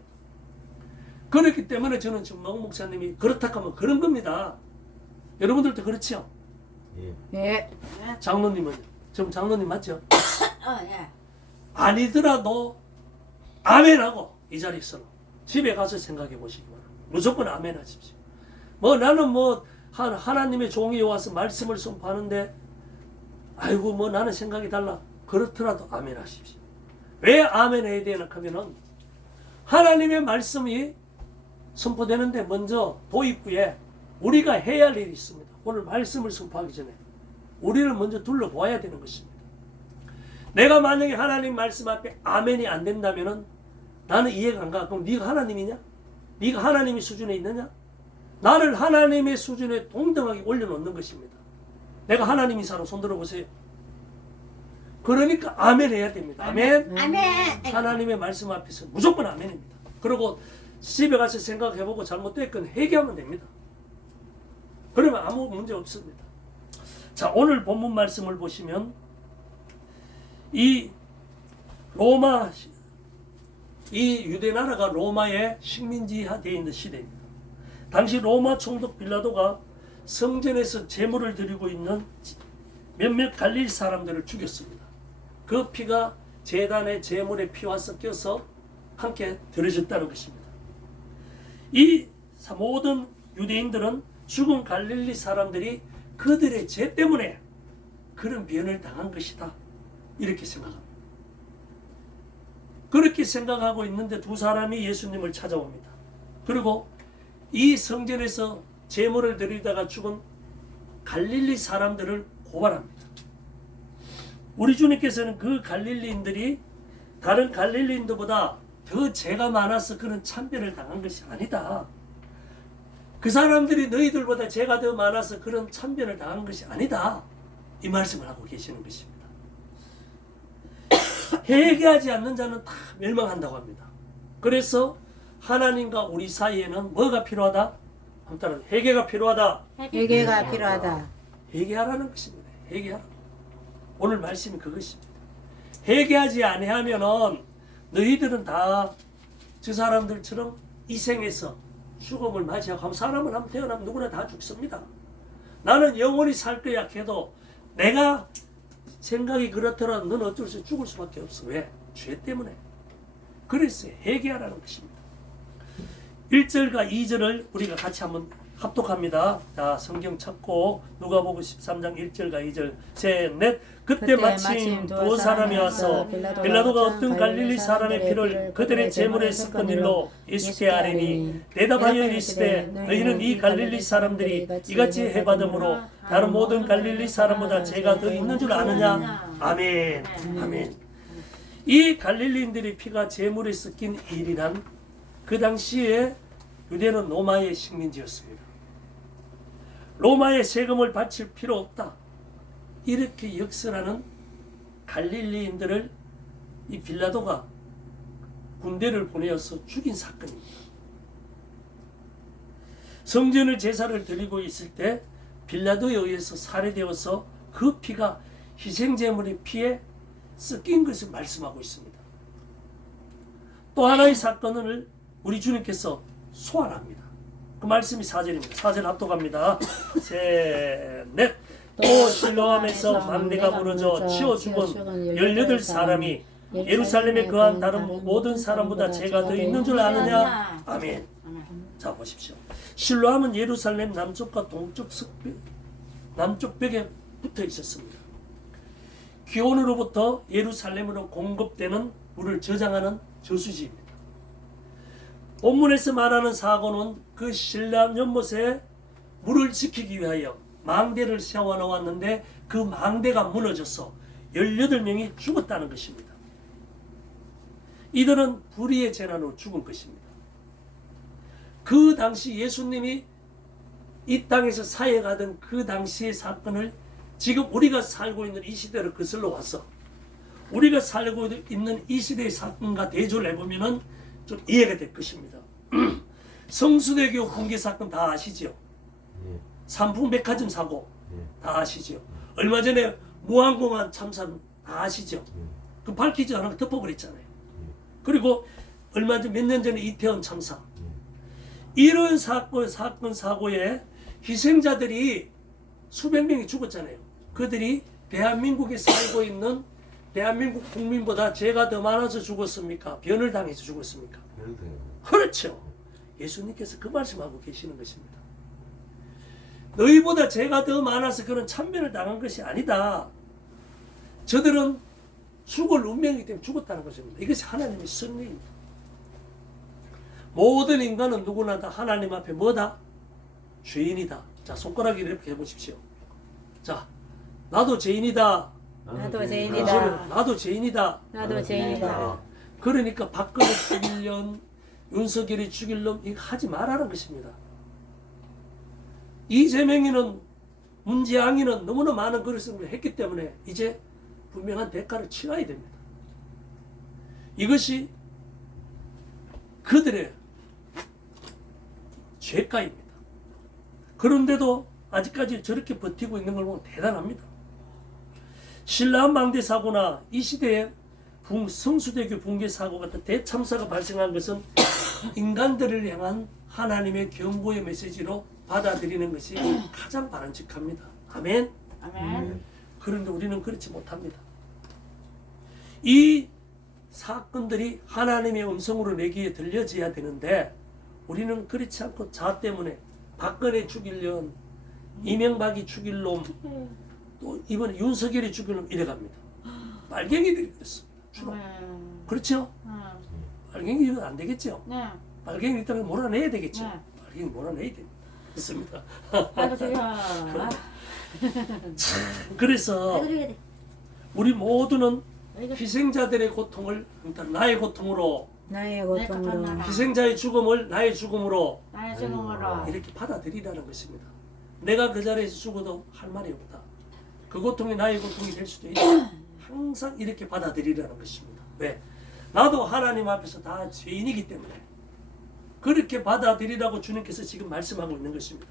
그렇기 때문에 저는 정광훈 목사님이 그렇다 하면 그런 겁니다. 여러분들도 그렇죠? 예. 장로님은 좀 장로님 맞죠? 예. 아니더라도 아멘하고 이 자리에서는 집에 가서 생각해 보시기 바랍니다. 무조건 아멘 하십시오. 뭐 나는 뭐 하나님의 종이 와서 말씀을 선포하는데 아이고 뭐 나는 생각이 달라. 그렇더라도 아멘 하십시오. 왜 아멘 해야 되나 하면은 하나님의 말씀이 선포되는데 먼저 도입부에 우리가 해야 할 일이 있습니다. 오늘 말씀을 선포하기 전에 우리를 먼저 둘러보아야 되는 것입니다. 내가 만약에 하나님 말씀 앞에 아멘이 안 된다면은 나는 이해가 안 가. 그럼 네가 하나님이냐? 네가 하나님의 수준에 있느냐? 나를 하나님의 수준에 동등하게 올려놓는 것입니다. 내가 하나님이 사람 손 들어보세요. 그러니까 아멘 해야 됩니다. 아멘. 아멘. 하나님의 말씀 앞에서 무조건 아멘입니다. 그리고 집에 가서 생각해보고 잘못됐건 회개하면 됩니다. 그러면 아무 문제 없습니다. 자, 오늘 본문 말씀을 보시면 이 로마 이 유대 나라가 로마의 식민지화되어 있는 시대입니다. 당시 로마 총독 빌라도가 성전에서 제물을 드리고 있는 몇몇 갈릴 사람들을 죽였습니다. 그 피가 제단의 제물의 피와 섞여서 함께 들어졌다는 것입니다. 이 모든 유대인들은 죽은 갈릴리 사람들이 그들의 죄 때문에 그런 변을 당한 것이다. 이렇게 생각합니다. 그렇게 생각하고 있는데 두 사람이 예수님을 찾아옵니다. 그리고 이 성전에서 제물을 드리다가 죽은 갈릴리 사람들을 고발합니다. 우리 주님께서는 그 갈릴리인들이 다른 갈릴리인들보다 더 죄가 많아서 그런 참배를 당한 것이 아니다. 그 사람들이 너희들보다 죄가 더 많아서 그런 참배를 당한 것이 아니다. 이 말씀을 하고 계시는 것입니다. 회개하지 않는 자는 다 멸망한다고 합니다. 그래서 하나님과 우리 사이에는 뭐가 필요하다? 한번 회개가 필요하다. 회개가 필요하다. 회개하라는 것입니다. 회개하라. 오늘 말씀이 그것입니다. 회개하지 아니하면은 너희들은 다 저 사람들처럼 이 생에서 죽음을 맞이하고 사람은 한번 태어나면 누구나 다 죽습니다. 나는 영원히 살 거야 해도 내가 생각이 그렇더라도 너는 어쩔 수 없이 죽을 수밖에 없어. 왜? 죄 때문에. 그래서 회개하라는 것입니다. 1절과 2절을 우리가 같이 한번 합독합니다. 자, 성경 찾고 누가복음 13장 1절과 2절 셋, 넷. 그때 마침 두 사람이 와서 빌라도가 어떤 갈릴리 사람의 피를 그들의 제물에 섞은 일로 예수께 아뢰니 대답하여 이르시되 너희는 이 갈릴리 사람들이 이같이 해받음으로 다른 모든 갈릴리 사람보다 죄가 더 있는 줄 아느냐. 아멘. 아멘. 이 갈릴리인들의 피가 제물에 섞인 일이란 그 당시에 유대는 로마의 식민지였습니다. 로마에 세금을 바칠 필요 없다. 이렇게 역설하는 갈릴리인들을 이 빌라도가 군대를 보내어서 죽인 사건입니다. 성전의 제사를 드리고 있을 때 빌라도에 의해서 살해되어서 그 피가 희생제물의 피에 섞인 것을 말씀하고 있습니다. 또 하나의 사건을 우리 주님께서 소환합니다. 그 말씀이 4절입니다. 4절 합독합니다. 셋, 넷. 또 실로암에서 망대가 부러져 치워 죽은 18사람이 예루살렘에 거한 다른 모든 사람보다 죄가 더 있는 줄 아느냐. 아멘. 자, 보십시오. 실로암은 예루살렘 남쪽과 동쪽 남쪽 벽에 붙어 있었습니다. 기온으로부터 예루살렘으로 공급되는 물을 저장하는 저수지입니다. 본문에서 말하는 사고는 그 실로암 연못에 물을 지키기 위하여 망대를 세워놓았는데 그 망대가 무너져서 18명이 죽었다는 것입니다. 이들은 불의의 재난으로 죽은 것입니다. 그 당시 예수님이 이 땅에서 사역하던 그 당시의 사건을 지금 우리가 살고 있는 이 시대로 거슬러 와서 우리가 살고 있는 이 시대의 사건과 대조를 해보면은 좀 이해가 될 것입니다. 성수대교 붕괴 사건 다 아시죠? 삼풍백화점 사고 다 아시죠? 얼마 전에 무항공항 참사 다 아시죠? 그 밝히지 않은 거 덮어버렸잖아요. 그리고 얼마 전 몇 년 전에 이태원 참사 이런 사건 사고에 희생자들이 수백 명이 죽었잖아요. 그들이 대한민국에 살고 있는 대한민국 국민보다 죄가 더 많아서 죽었습니까? 변을 당해서 죽었습니까? 그렇죠. 예수님께서 그 말씀하고 계시는 것입니다. 너희보다 죄가 더 많아서 그런 참변을 당한 것이 아니다. 저들은 죽을 운명이기 때문에 죽었다는 것입니다. 이것이 하나님의 섭리입니다. 모든 인간은 누구나 다 하나님 앞에 뭐다? 죄인이다. 자, 손가락 이렇게 해보십시오. 자, 나도 죄인이다. 나도 죄인이다. 나도 죄인이다. 나도 죄인이다. 그러니까 박근혜 죽일년, 윤석열이 죽일놈 이거 하지 말라는 것입니다. 이재명이는 문재앙이는 너무나 많은 그릇을 했기 때문에 이제 분명한 대가를 치러야 됩니다. 이것이 그들의 죄가입니다. 그런데도 아직까지 저렇게 버티고 있는 걸 보면 대단합니다. 신라암 망대 사고나 이 시대에 성수대교 붕괴 사고 같은 대참사가 발생한 것은 인간들을 향한 하나님의 경고의 메시지로 받아들이는 것이 가장 바람직합니다. 아멘. 아멘. 그런데 우리는 그렇지 못합니다. 이 사건들이 하나님의 음성으로 내 귀에 들려져야 되는데 우리는 그렇지 않고 자 때문에 박근혜 죽일 년, 이명박이 죽일 놈, 또 이번에 윤석열이 죽이는 이래 갑니다. 빨갱이들이 그랬습니다. 주로. 그렇죠? 빨갱이 이건 안 되겠죠? 네. 빨갱이 있다면 몰아내야 되겠죠? 네. 빨갱이 몰아내야 됩니다. 아이고 저야. 그래서 우리 모두는 희생자들의 고통을 일단 나의 고통으로, 나의 고통으로 희생자의 죽음을 나의 죽음으로 나의 죽음으로. 이렇게 받아들이라는 것입니다. 내가 그 자리에서 죽어도 할 말이 없다. 그 고통이 나의 고통이 될 수도 있다. 항상 이렇게 받아들이라는 것입니다. 왜? 나도 하나님 앞에서 다 죄인이기 때문에 그렇게 받아들이라고 주님께서 지금 말씀하고 있는 것입니다.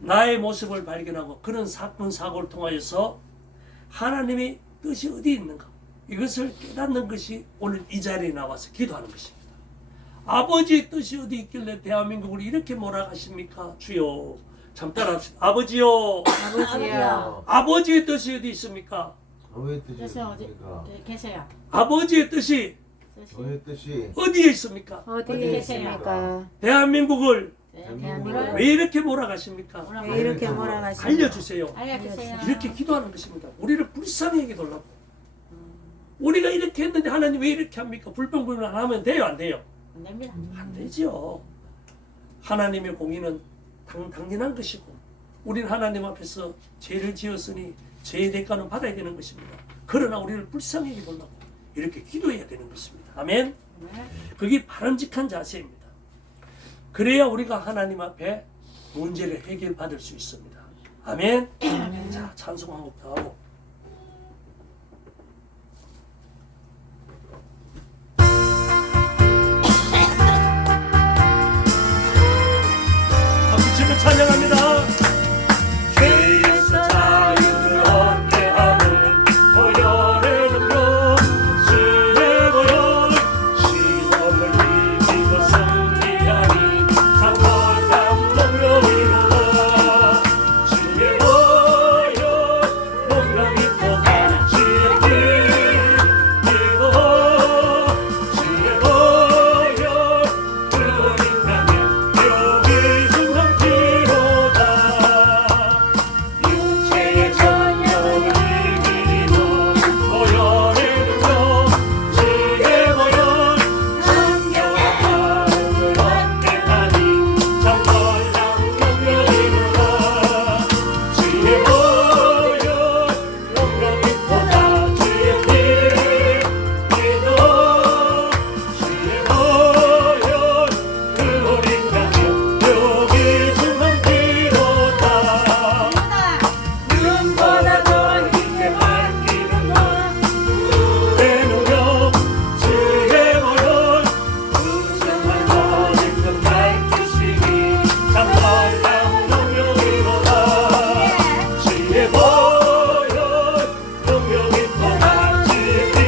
나의 모습을 발견하고 그런 사건 사고를 통하여서 하나님의 뜻이 어디 있는가, 이것을 깨닫는 것이 오늘 이 자리에 나와서 기도하는 것입니다. 아버지의 뜻이 어디 있길래 대한민국을 이렇게 몰아가십니까? 주여, 참 따라합시다. 아버지요, 아버지여 아버지의 뜻이 어디 있습니까? 너의 뜻이 그래서 어디 있습니까? 계세요? 아버지의 뜻이 너의 뜻이 어디에 있습니까? 어디에 있습니까? 대한민국을 대한민국을 왜 이렇게 몰아가십니까? 왜 이렇게 몰아가십니까? 알려주세요. 알려주세요. 이렇게 기도하는 것입니다. 우리를 불쌍히 여기달라고. 우리가 이렇게 했는데 하나님 왜 이렇게 합니까? 불평불만 안 하면 돼요, 안 돼요? 안 됩니다. 안 되죠. 하나님의 공의는 당연한 것이고, 우리는 하나님 앞에서 죄를 지었으니 죄의 대가는 받아야 되는 것입니다. 그러나 우리를 불쌍히 여기달라고 이렇게 기도해야 되는 것입니다. 아멘. 그게 바람직한 자세입니다. 그래야 우리가 하나님 앞에 문제를 해결받을 수 있습니다. 아멘. 자, 찬송 한 곡 더 하고. 박수 치며 찬양합니다. 죄에서 자유를 얻게 하는 보혈의 능력, 주의 보혈, 시험을 이기고 승리하니 상월한 능력이로다. 주의 보혈, 능력이 쏟아 주의 길 믿어. 주의 보혈, 그 인간의 묘기 중상피로다. 육체의 전력을 이기는 보혈의 능력, 주의 보혈, 성경의 마음을 얻게 하니 정결한 능력이로다. 주의 보혈, 능력이 쏟아 주의 길 믿어. 주의 보혈, 그 어린 양의 묘기 중상피로다. 눈보다 더 힘게 밝히는 내 능력, 주의 보혈, 무성한 너의 그 밝히시니 참선한 능력이로다. 주의 보혈, 능력이 쏟아 주의 길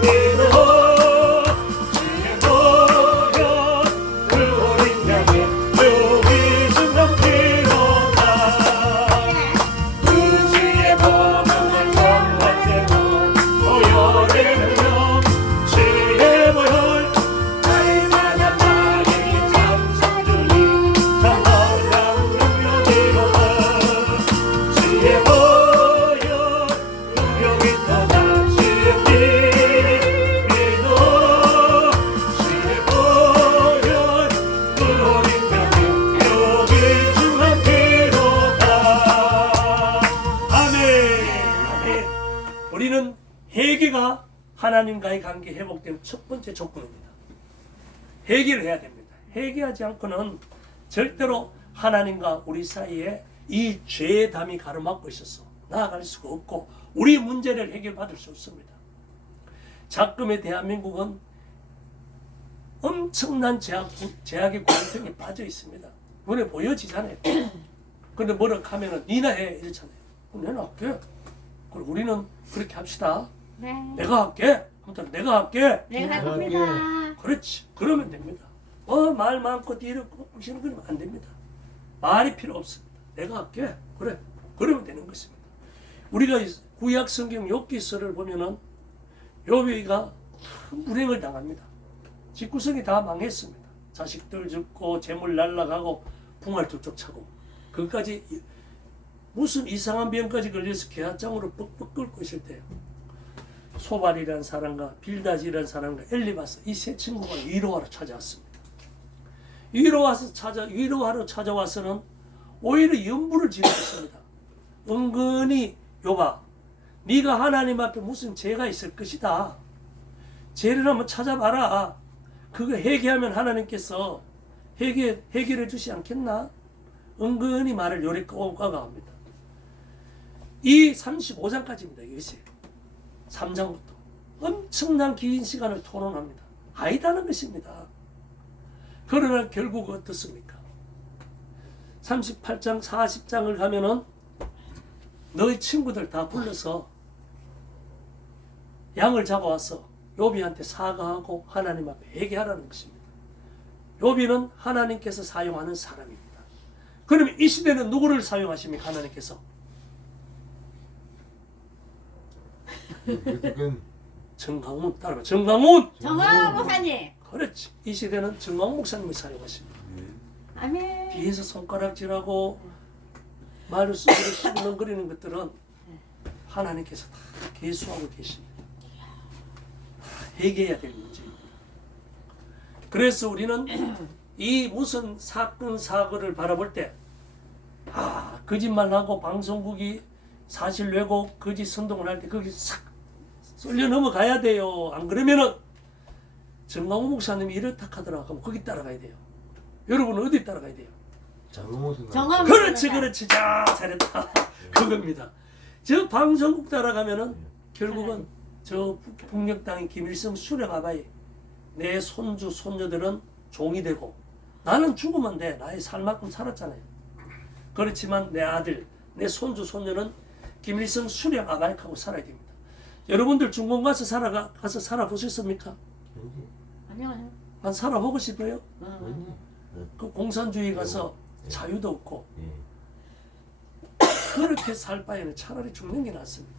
믿어. 주의 보혈, 그 어린 양의 묘기 중상피로다. 그 주의 보혈을 정확해고 보혈의 능력, 주의 보혈, 날마다 나에게 참석주니 참선한 능력이로다. 주의 보혈, 능력이 쏟아 주의 길 믿어. 주의 보혈, 그 어린 양의 묘기 중상피로다. 아멘. 우리는 회개가 하나님과의 관계 회복된 첫 번째 조건입니다. 회개를 해야 됩니다. 회개하지 않고는 절대로 하나님과 우리 사이에 이 죄의 담이 가로막고 있어서 나아갈 수가 없고 우리 문제를 해결받을 수 없습니다. 작금의 대한민국은 엄청난 제약의 고통에 빠져 있습니다. 눈에 보여지잖아요. 근데 뭐라 하면은 니나 해 이렇잖아요. 그럼 내가 할게. 그럼 우리는 그렇게 합시다. 네. 내가 할게. 아무튼 내가 할게. 네, 할 겁니다. 그렇지. 그러면 됩니다. 말 많고 뒤로 꾹꾹이는 그러면 안 됩니다. 말이 필요 없습니다. 내가 할게. 그래. 그러면 되는 것입니다. 우리가 구약 성경 욥기서를 보면은 욥이가 큰 불행을 당합니다. 집구석이 다 망했습니다. 자식들 죽고 재물 날라가고 풍활 뚝뚝 차고 그것까지 무슨 이상한 병까지 걸려서 계약장으로 뻑뻑 끓고 있을 때요. 소발이라는 사람과 빌다지라는 사람과 엘리바스 이 세 친구가 위로하러 찾아왔습니다. 위로하러 찾아와서는 오히려 연부를 지고 있습니다. 은근히 욥아, 네가 하나님 앞에 무슨 죄가 있을 것이다. 죄를 한번 찾아봐라. 그거 회개하면 하나님께서 해결해 주지 않겠나? 은근히 말을 요래 꼬아가 합니다. 이 35장까지입니다. 이것이 3장부터 엄청난 긴 시간을 토론합니다. 아니다는 것입니다. 그러나 결국 어떻습니까? 38장 40장을 가면은 너희 친구들 다 불러서 양을 잡아와서 욥이한테 사과하고 하나님 앞에 회개하라는 것입니다. 욥이는 하나님께서 사용하는 사람입니다. 그러면 이 시대는 누구를 사용하십니까? 하나님께서 정강훈 따라봐. 정강훈. 정광 목사님. 그렇지. 이 시대는 정강훈 목사님을 사용하십니다. 아멘. 뒤에서 손가락질하고 말을 수그리는 것들은 하나님께서 다 계수하고 계십니다. 회개해야 될 문제입니다. 그래서 우리는 이 무슨 사건 사고를 바라볼 때 거짓말하고 방송국이 사실 왜곡 거짓 선동을 할 때 거기 싹 쏠려 넘어가야 돼요. 안 그러면은 정강호 목사님이 이렇다 하더라. 그럼 거기 따라가야 돼요. 여러분은 어디 따라가야 돼요? 정광 그렇지. 자, 잘했다. 그겁니다. 저 방송국 따라가면은 결국은 저 북녘 땅의 김일성 수령 아바이 내 손주 손녀들은 종이 되고 나는 죽으면 돼. 나의 살만큼 살았잖아요. 그렇지만 내 아들, 내 손주 손녀는 김일성 수령 아바이하고 살아야 됩니다. 여러분들 중공 가서 살아보셨습니까? 아니요. 안 살아보고 싶어요? 그 공산주의 가서 자유도 없고 그렇게 살 바에는 차라리 죽는 게 낫습니다.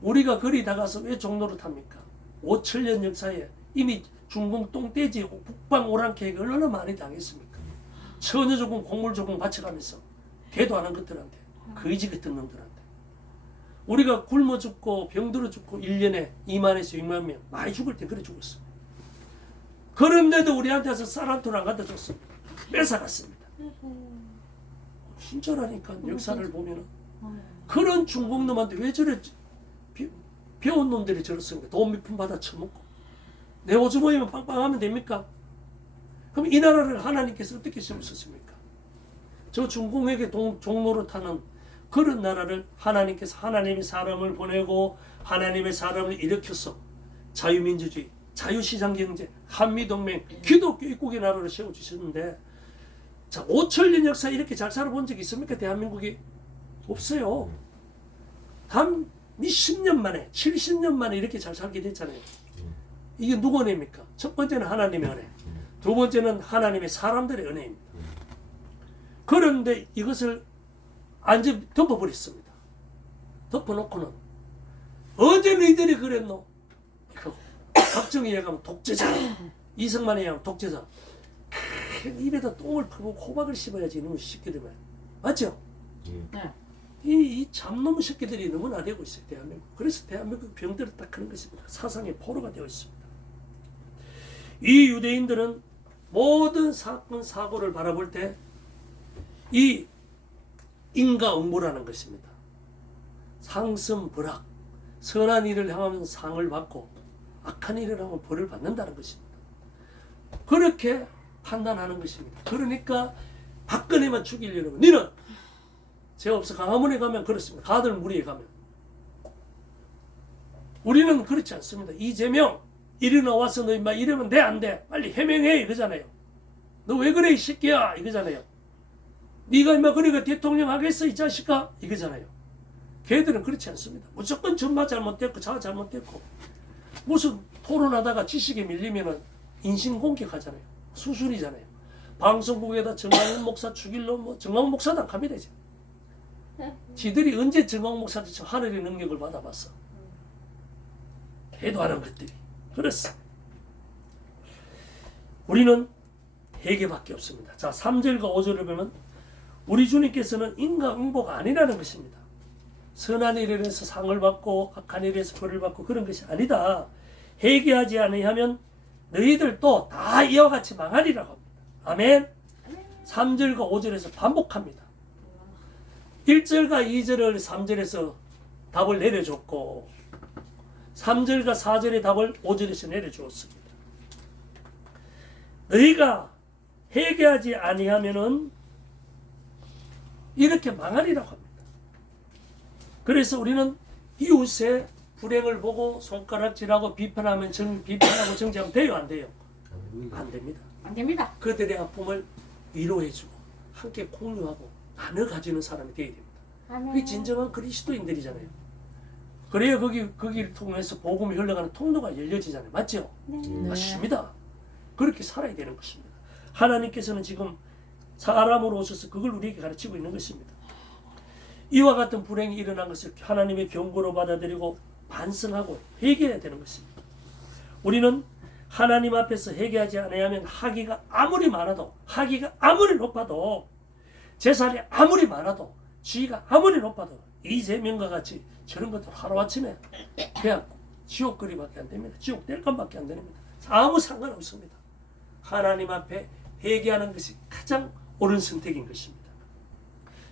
우리가 거리 다가서 왜 종로를 탑니까? 5천년 역사에 이미 중공 똥돼지 북방 오랑캐가 얼마나 많이 당했습니까? 처녀조공 곡물조공 바쳐가면서 대도 안 한 것들한테 거지 같은 놈들한테 우리가 굶어 죽고 병들어 죽고 1년에 2만에서 6만 명 많이 죽을 때 그래 죽었어. 그런데도 우리한테서 쌀한톨 안 갖다 줬습니다. 뺏어갔습니다. 진짜라니까 역사를 보면은 그런 중국놈한테 왜 저래 배운 놈들이 저렇습니까? 돈 몇 푼 받아 처먹고 내 오줌모이면 빵빵하면 됩니까? 그럼 이 나라를 하나님께서 어떻게 세우셨습니까? 저 중공에게 종로를 타는 그런 나라를 하나님께서 하나님의 사람을 보내고 하나님의 사람을 일으켜서 자유민주주의, 자유시장경제, 한미동맹, 기독교 입국의 나라를 세워주셨는데 자 5천년 역사 이렇게 잘 살아본 적이 있습니까? 대한민국이? 없어요. 단 몇십 년 만에 70년 만에 이렇게 잘 살게 됐잖아요. 이게 누구 은혜입니까? 첫 번째는 하나님의 은혜, 두 번째는 하나님의 사람들의 은혜입니다. 그런데 이것을 완전 덮어버렸습니다. 덮어놓고는 어제 너희들이 그랬노? 박정희에 가면 독재자, 이승만에 가면 독재자. 입에다 똥을 풀고 호박을 씹어야지 이놈의 새끼들만. 맞죠? 네. 이 잡놈 새끼들이 너무나 되고 있어요. 대한민국. 그래서 대한민국 병들을 딱 그런 것입니다. 사상의 포로가 되어 있습니다. 이 유대인들은 모든 사건 사고를 바라볼 때 이 인과응보라는 것입니다. 상승불악, 선한 일을 향하면 상을 받고 악한 일을 하면 벌을 받는다는 것입니다. 그렇게 판단하는 것입니다. 그러니까 박근혜만 죽이려면 너는 죄 없어. 강화문에 가면 그렇습니다. 가들 무리에 가면. 우리는 그렇지 않습니다. 이재명 일어나와서 너 인마 이러면 돼 안 돼? 빨리 해명해 이거잖아요. 너 왜 그래 이 새끼야 이거잖아요. 네가 인마 그러니까 대통령 하겠어 이 자식아 이거잖아요. 걔들은 그렇지 않습니다. 무조건 전마 잘못됐고 자 잘못됐고 무슨 토론하다가 지식에 밀리면은 인신공격하잖아요. 수술이잖아요. 방송국에다 정광훈 목사 죽일로 뭐 정광훈 목사당 가면 되죠. 지들이 언제 정광훈 목사한테 저 하늘의 능력을 받아봤어. 해도하는 것들이 그렇습니다. 우리는 회개밖에 없습니다. 자 3절과 5절을 보면 우리 주님께서는 인과응보가 아니라는 것입니다. 선한 일에 대해서 상을 받고 악한 일에 대해서 벌을 받고 그런 것이 아니다. 회개하지 아니하면 너희들도 다 이와 같이 망하리라고 합니다. 아멘. 3절과 5절에서 반복합니다. 1절과 2절을 3절에서 답을 내려줬고 3절과 4절의 답을 5절에서 내려주었습니다. 너희가 회개하지 아니하면은 이렇게 망하리라고 합니다. 그래서 우리는 이웃의 불행을 보고 손가락질하고 비판하고 정죄하면 돼요, 안 돼요? 안 됩니다. 안 됩니다. 그들의 아픔을 위로해주고 함께 공유하고 나눠 가지는 사람이 되어야 됩니다. 그게 진정한 그리스도인들이잖아요. 그래야 거기를 통해서 복음이 흘러가는 통로가 열려지잖아요. 맞죠? 맞습니다. 그렇게 살아야 되는 것입니다. 하나님께서는 지금 사람으로 오셔서 그걸 우리에게 가르치고 있는 것입니다. 이와 같은 불행이 일어난 것을 하나님의 경고로 받아들이고 반성하고 회개해야 되는 것입니다. 우리는 하나님 앞에서 회개하지 않으면 학위가 아무리 많아도, 학위가 아무리 높아도, 재산이 아무리 많아도, 지위가 아무리 높아도 이재명과 같이 저런 것들 하루아침에 그냥 지옥거리밖에 안 됩니다. 지옥 뗄감밖에 안 됩니다. 아무 상관없습니다. 하나님 앞에 회개하는 것이 가장 옳은 선택인 것입니다.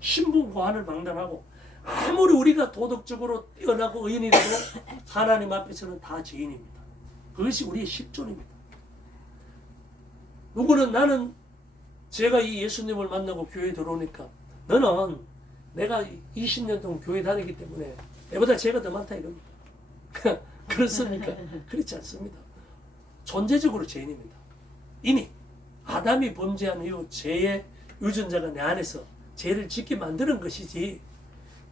신분 고한을 망당하고 아무리 우리가 도덕적으로 뛰어나고 의인이라도 하나님 앞에서는 다 죄인입니다. 그것이 우리의 실존입니다. 누구는 나는 제가 이 예수님을 만나고 교회에 들어오니까 너는 내가 20년 동안 교회 다니기 때문에 내보다 죄가 더 많다 이겁니다. 그렇습니까? 그렇지 않습니다. 존재적으로 죄인입니다. 이미 아담이 범죄한 이후 죄의 유전자가 내 안에서 죄를 짓게 만드는 것이지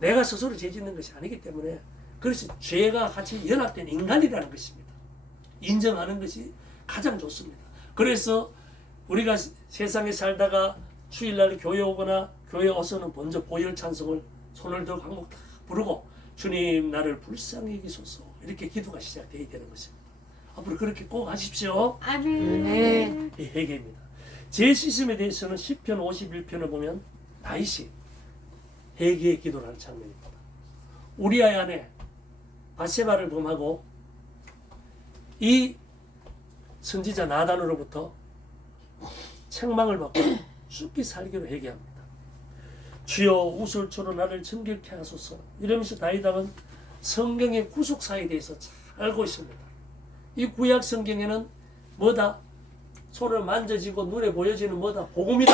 내가 스스로 죄 짓는 것이 아니기 때문에 그래서 죄가 같이 연합된 인간이라는 것입니다. 인정하는 것이 가장 좋습니다. 그래서 우리가 세상에 살다가 주일날 교회 오거나 교회 와서는 먼저 보혈 찬송을 손을 들고 한곡 다 부르고 주님 나를 불쌍히 여기소서 이렇게 기도가 시작되어야 되는 것입니다. 앞으로 그렇게 꼭 하십시오. 아멘. 이 회개입니다. 죄 씻음에 대해서는 시편 51편을 보면 다윗이 회개의 기도를 하는 장면입니다. 우리아의 아내 바세바를 범하고 이 선지자 나단으로부터 책망을 받고 죽기 살기로 회개합니다. 주여 우슬초로 나를 정결케 하소서 이러면서 다윗은 성경의 구속사에 대해서 잘 알고 있습니다. 이 구약 성경에는 뭐다? 손을 만져지고 눈에 보여지는 뭐다? 복음이다.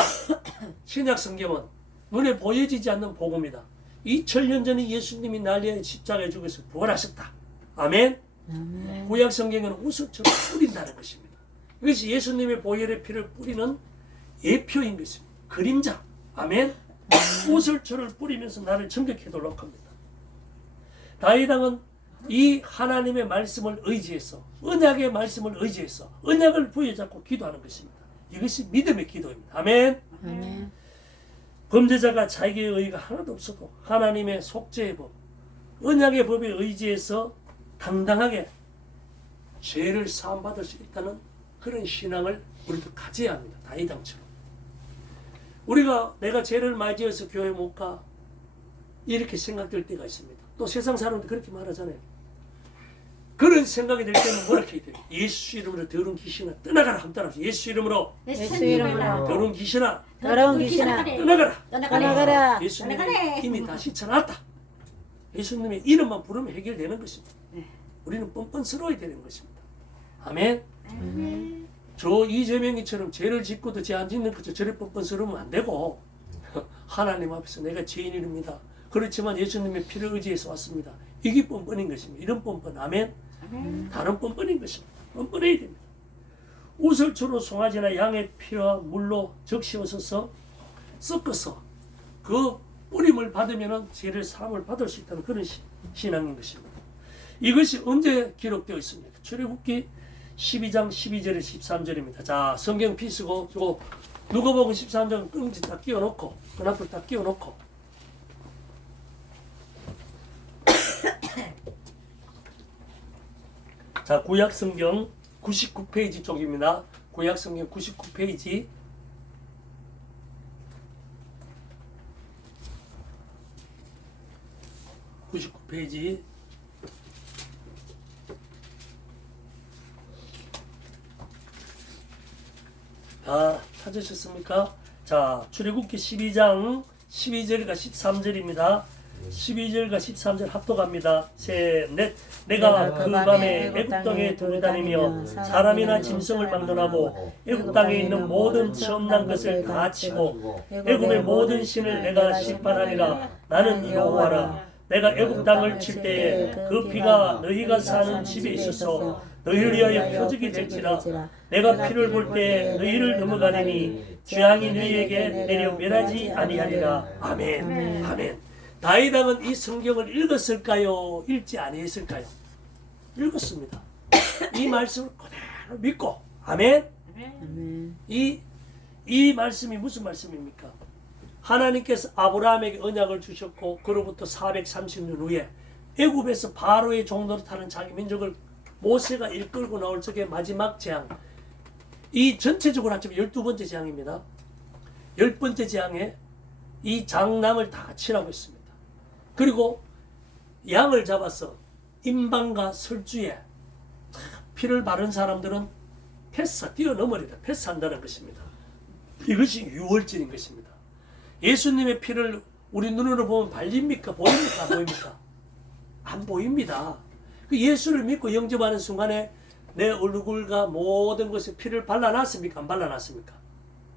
신약 성경은 눈에 보여지지 않는 복음이다. 2000년 전에 예수님이 날려 십자가에 죽어서 부활하셨다. 아멘. 구약 성경에는 우슬초를 뿌린다는 것입니다. 이것이 예수님의 보혈의 피를 뿌리는 예표인 것입니다. 그림자. 아멘. 우슬초를 뿌리면서 나를 정결케 하도록 합니다. 다윗 왕은 이 하나님의 말씀을 의지해서 언약의 말씀을 의지해서 언약을 부여잡고 기도하는 것입니다. 이것이 믿음의 기도입니다. 아멘. 아멘. 범죄자가 자기의 의의가 하나도 없어도 하나님의 속죄의 법, 언약의 법에 의지해서 당당하게 죄를 사함받을 수 있다는 그런 신앙을 우리도 가져야 합니다. 다윗 왕처럼. 우리가 내가 죄를 맞이해서 교회 못 가 이렇게 생각될 때가 있습니다. 또 세상 사람들 그렇게 말하잖아요. 그런 생각이 들 때는 뭐라 해야 돼요? 예수 이름으로 더러운 귀신아 떠나가라. 한번 따라하세요. 예수 이름으로 예수 이름으로 더러운 귀신아 더러운 귀신아 떠나가라. 떠나가라. 예수님이 이미 다 씻어놨다. 예수님의 이름만 부르면 해결되는 것입니다. 우리는 뻔뻔스러워야 되는 것입니다. 아멘. 저 이재명이처럼 죄를 짓고도 죄 안 짓는 거죠. 저래 뻔뻔스러우면 안 되고 하나님 앞에서 내가 죄인입니다. 그렇지만 예수님의 피를 의지해서 왔습니다. 이게 뻔뻔인 것입니다. 이런 뻔뻔. 아멘. 다른 뻔뻔인 것입니다. 뻔뻔해야 됩니다. 우슬초로 송아지나 양의 피와 물로 적시어서 섞어서 그 뿌림을 받으면 죄를 사함을 받을 수 있다는 그런 신앙인 것입니다. 이것이 언제 기록되어 있습니까? 출애굽기 12장 12절에 13절입니다. 자, 성경 피쓰고 요 누가복음 13장 끈지 딱 끼워놓고 끈앞을 딱 끼워놓고 자, 구약 성경 99페이지 쪽입니다. 구약 성경 99페이지 페이지. 다 찾으셨습니까? 자, 출애굽기 12장 12절과 13절입니다. 12절과 13절 합독합니다. 셋, 넷. 내가 그 밤에 애굽 땅에 두루다니며 사람이나 짐승을 막론하고 애굽 땅에 있는 모든 처음난 것을 다 치고 애굽의 모든 신을 내가 심판하리라. 나는 여호와라. 내가 애굽 땅을 칠 때에 그 피가 너희가 사는 집에 있어서 너희를 위하여 표적이 될지라. 내가 피를 볼 때 너희를 넘어가리니 재앙이 너희에게 내려 멸하지 아니하리라. 아멘. 아멘. 다윗 왕은 이 성경을 읽었을까요? 읽지 아니했을까요? 읽었습니다. 이 말씀을 그대로 믿고, 아멘. 이 말씀이 무슨 말씀입니까? 하나님께서 아브라함에게 언약을 주셨고 그로부터 430년 후에 애굽에서 바로의 종노릇 하는 자기 민족을 모세가 이끌고 나올 적의 마지막 재앙, 이 전체적으로 합치면 12번째 재앙입니다. 10번째 재앙에 이 장남을 다 치라고 했습니다. 그리고 양을 잡아서 임방과 설주에 피를 바른 사람들은 뛰어넘으리라, 패스한다는 것입니다. 이것이 유월절인 것입니다. 예수님의 피를 우리 눈으로 보면 발립니까? 보입니까? 안 보입니까? 안 보입니다. 그 예수를 믿고 영접하는 순간에 내 얼굴과 모든 것에 피를 발라놨습니까? 안 발라놨습니까?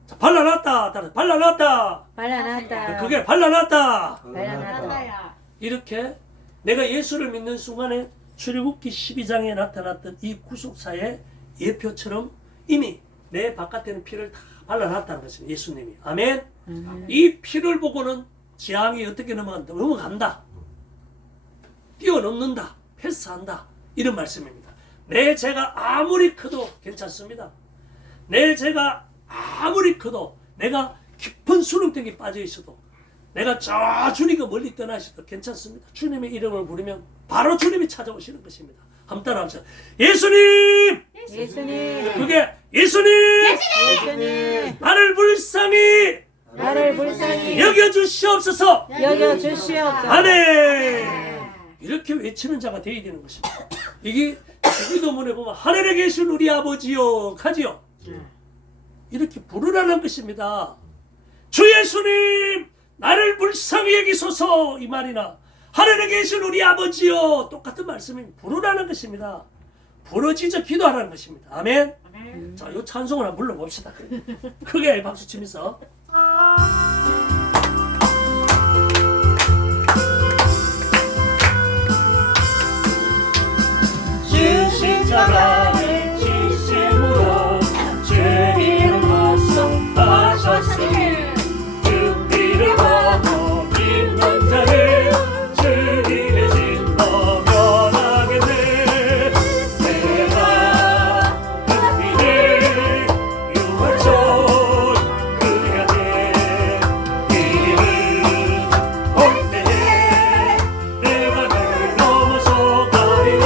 자, 발라놨다. 따라서 발라놨다. 발라놨다. 그게 발라놨다. 발라놨다. 이렇게 내가 예수를 믿는 순간에 출애굽기 12장에 나타났던 이 구속사의 예표처럼 이미 내 바깥에는 피를 다 발라놨다는 것입니다. 예수님이. 아멘. 이 피를 보고는 재앙이 어떻게 넘어간다. 뛰어넘는다. 패스한다. 이런 말씀입니다. 내 죄가 아무리 커도 괜찮습니다. 내 죄가 아무리 커도 내가 깊은 수렁덩이에 빠져 있어도 내가 저 주님과 멀리 떠나셔도 괜찮습니다. 주님의 이름을 부르면 바로 주님이 찾아오시는 것입니다. 한번 따라합시다. 예수님! 예수님! 그게 예수님! 예수님! 나를 불쌍히 여겨주시옵소서! 여겨주시옵소서! 아멘! 이렇게 외치는 자가 되어야 되는 것입니다. 이게 기도문에 보면 하늘에 계신 우리 아버지요 가지요. 이렇게 부르라는 것입니다. 주 예수님 나를 불쌍히 여기소서 이 말이나 하늘에 계신 우리 아버지요 똑같은 말씀이 부르라는 것입니다. 부러지져 기도하라는 것입니다. 아멘. 자, 이 찬송을 한번 불러봅시다. 크게 박수 치면서. 주신 자가를 지심으로 주님을 구속하셨으니 그 피를 보고 믿는 자를 주님의 진노 면하겠네. 내가 그 피를 유월절 그려야 돼. 피를 볼 때에 내가 늘 넘어서 가리라.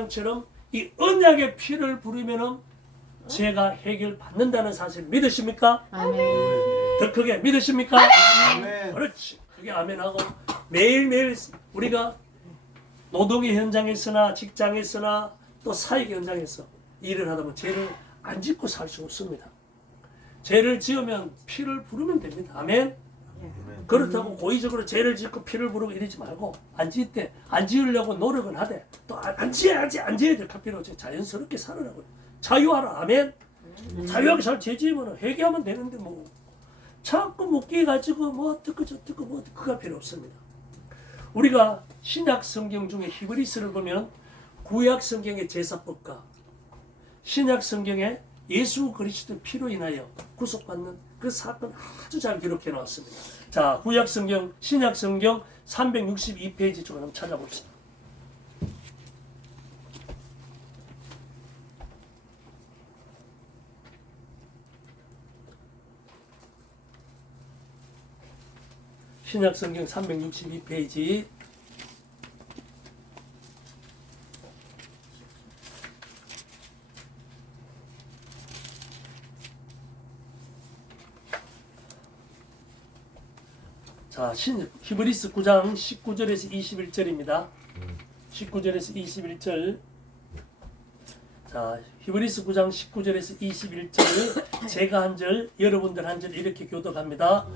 제사장처럼 이 언약의 피를 부르면은 죄가 해결받는다는 사실 믿으십니까? 아멘. 더 크게 믿으십니까? 아멘. 그렇지. 그게 아멘하고 매일매일 우리가 노동의 현장에서나 직장에서나 또 사역 현장에서 일을 하다 보면 죄를 안 짓고 살 수 없습니다. 죄를 지으면 피를 부르면 됩니다. 아멘. 그렇다고 고의적으로 죄를 짓고 피를 부르고 이러지 말고 안 지을 때 안 지으려고 노력은 하되 또 안 지어야지 안 지어야 될 필요 없이 자연스럽게 살으라고요. 자유하라. 아멘. 자유하게 잘 죄 지으면 회개하면 되는데 뭐 자꾸 묶기 가지고 뭐 어떻고 저떻고 뭐 그가 필요 없습니다. 우리가 신약 성경 중에 히브리서를 보면 구약 성경의 제사법과 신약 성경의 예수 그리스도 피로 인하여 구속받는 그 사건 아주 잘 기록해 놓았습니다. 자, 구약 성경, 신약 성경 362페이지 쪽을 한번 찾아봅시다. 신약 성경 362페이지. 자, 히브리서 9장 19절에서 21절입니다. 19절에서 21절. 자, 히브리서 9장 19절에서 21절 제가 한 절, 여러분들 한 절 이렇게 교독합니다.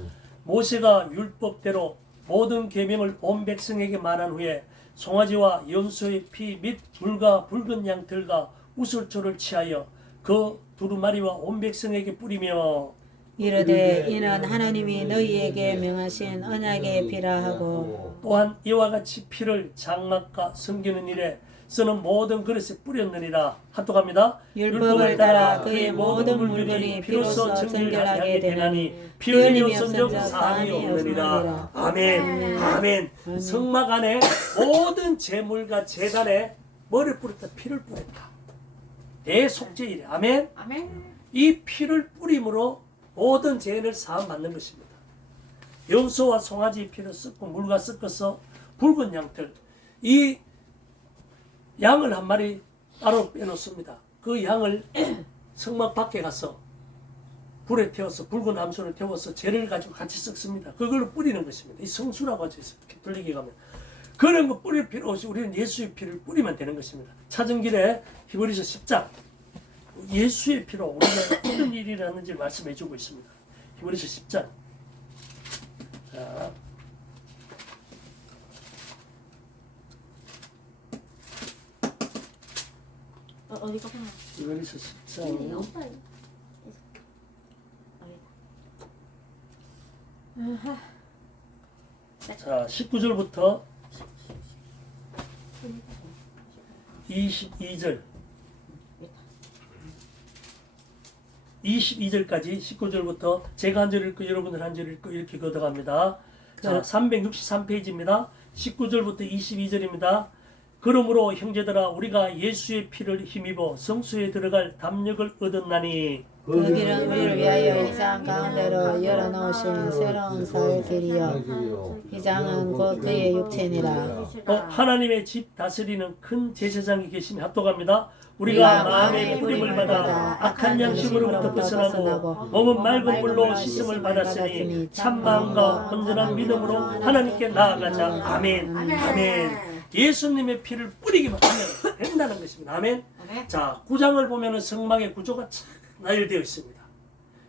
모세가 율법대로 모든 계명을 온 백성에게 말한 후에 송아지와 염소의 피 및 불과 붉은 양털과 우슬초를 취하여 그 두루마리와 온 백성에게 뿌리며 이르되 이는 하나님이 너희에게 명하신 언약의 피라 하고 또한 이와 같이 피를 장막과 섬기는 일에 쓰는 모든 그릇에 뿌렸느니라. 하도갑니다. 율법을 따라 그의 모든 물건이 피로써 정결하게 되나니 피 흘림이 없은즉 사함이 없느니라. 아멘. 아멘. 성막 안에 모든 제물과 제단에 뭐를 뿌렸다? 피를 뿌렸다. 대속죄이래. 아멘. 이 피를 뿌림으로 모든 죄를 사함 받는 것입니다. 염소와 송아지 피를 섞고 물과 섞어서 붉은 양털, 이 양을 한 마리 따로 빼놓습니다. 그 양을 성막 밖에 가서 불에 태워서 붉은 암소를 태워서 죄를 가지고 같이 섞습니다. 그걸로 뿌리는 것입니다. 이 성수라고 하죠. 들리게 가면 그런 거 뿌릴 필요 없이 우리는 예수의 피를 뿌리면 되는 것입니다. 찾은길에 히브리서 10장 예수의 피로 우리가 어떤 일이 일어났는지 말씀해 주고 있습니다. 히브리서 10장. 자, 어디가 보면 히브리서 10장. 자, 19절부터 22절. 22절까지 19절부터 제가 한 절 읽고 여러분들 한 절 읽고 이렇게 거둬갑니다. 자, 363페이지입니다. 19절부터 22절입니다. 그러므로 형제들아 우리가 예수의 피를 힘입어 성소에 들어갈 담력을 얻었나니 그 길은 우리를 위하여 이장 가운데로 열어놓으신 새로운 살 길이요 이장은 곧 그의 육체니라. 하나님의 집 다스리는 큰 제사장이 계시니 합독합니다. 우리가 마음의 뿌림을 받아 악한 양심으로부터 벗어나고 몸은 맑은 물로 씻음을 받았으니 참 마음과 온전한 믿음으로 하나님께 나아가자. 아멘. 아멘. 예수님의 피를 뿌리기만 하면 된다는 것입니다. 아멘. 자, 9장을 보면은 성막의 구조가 참 나열되어 있습니다.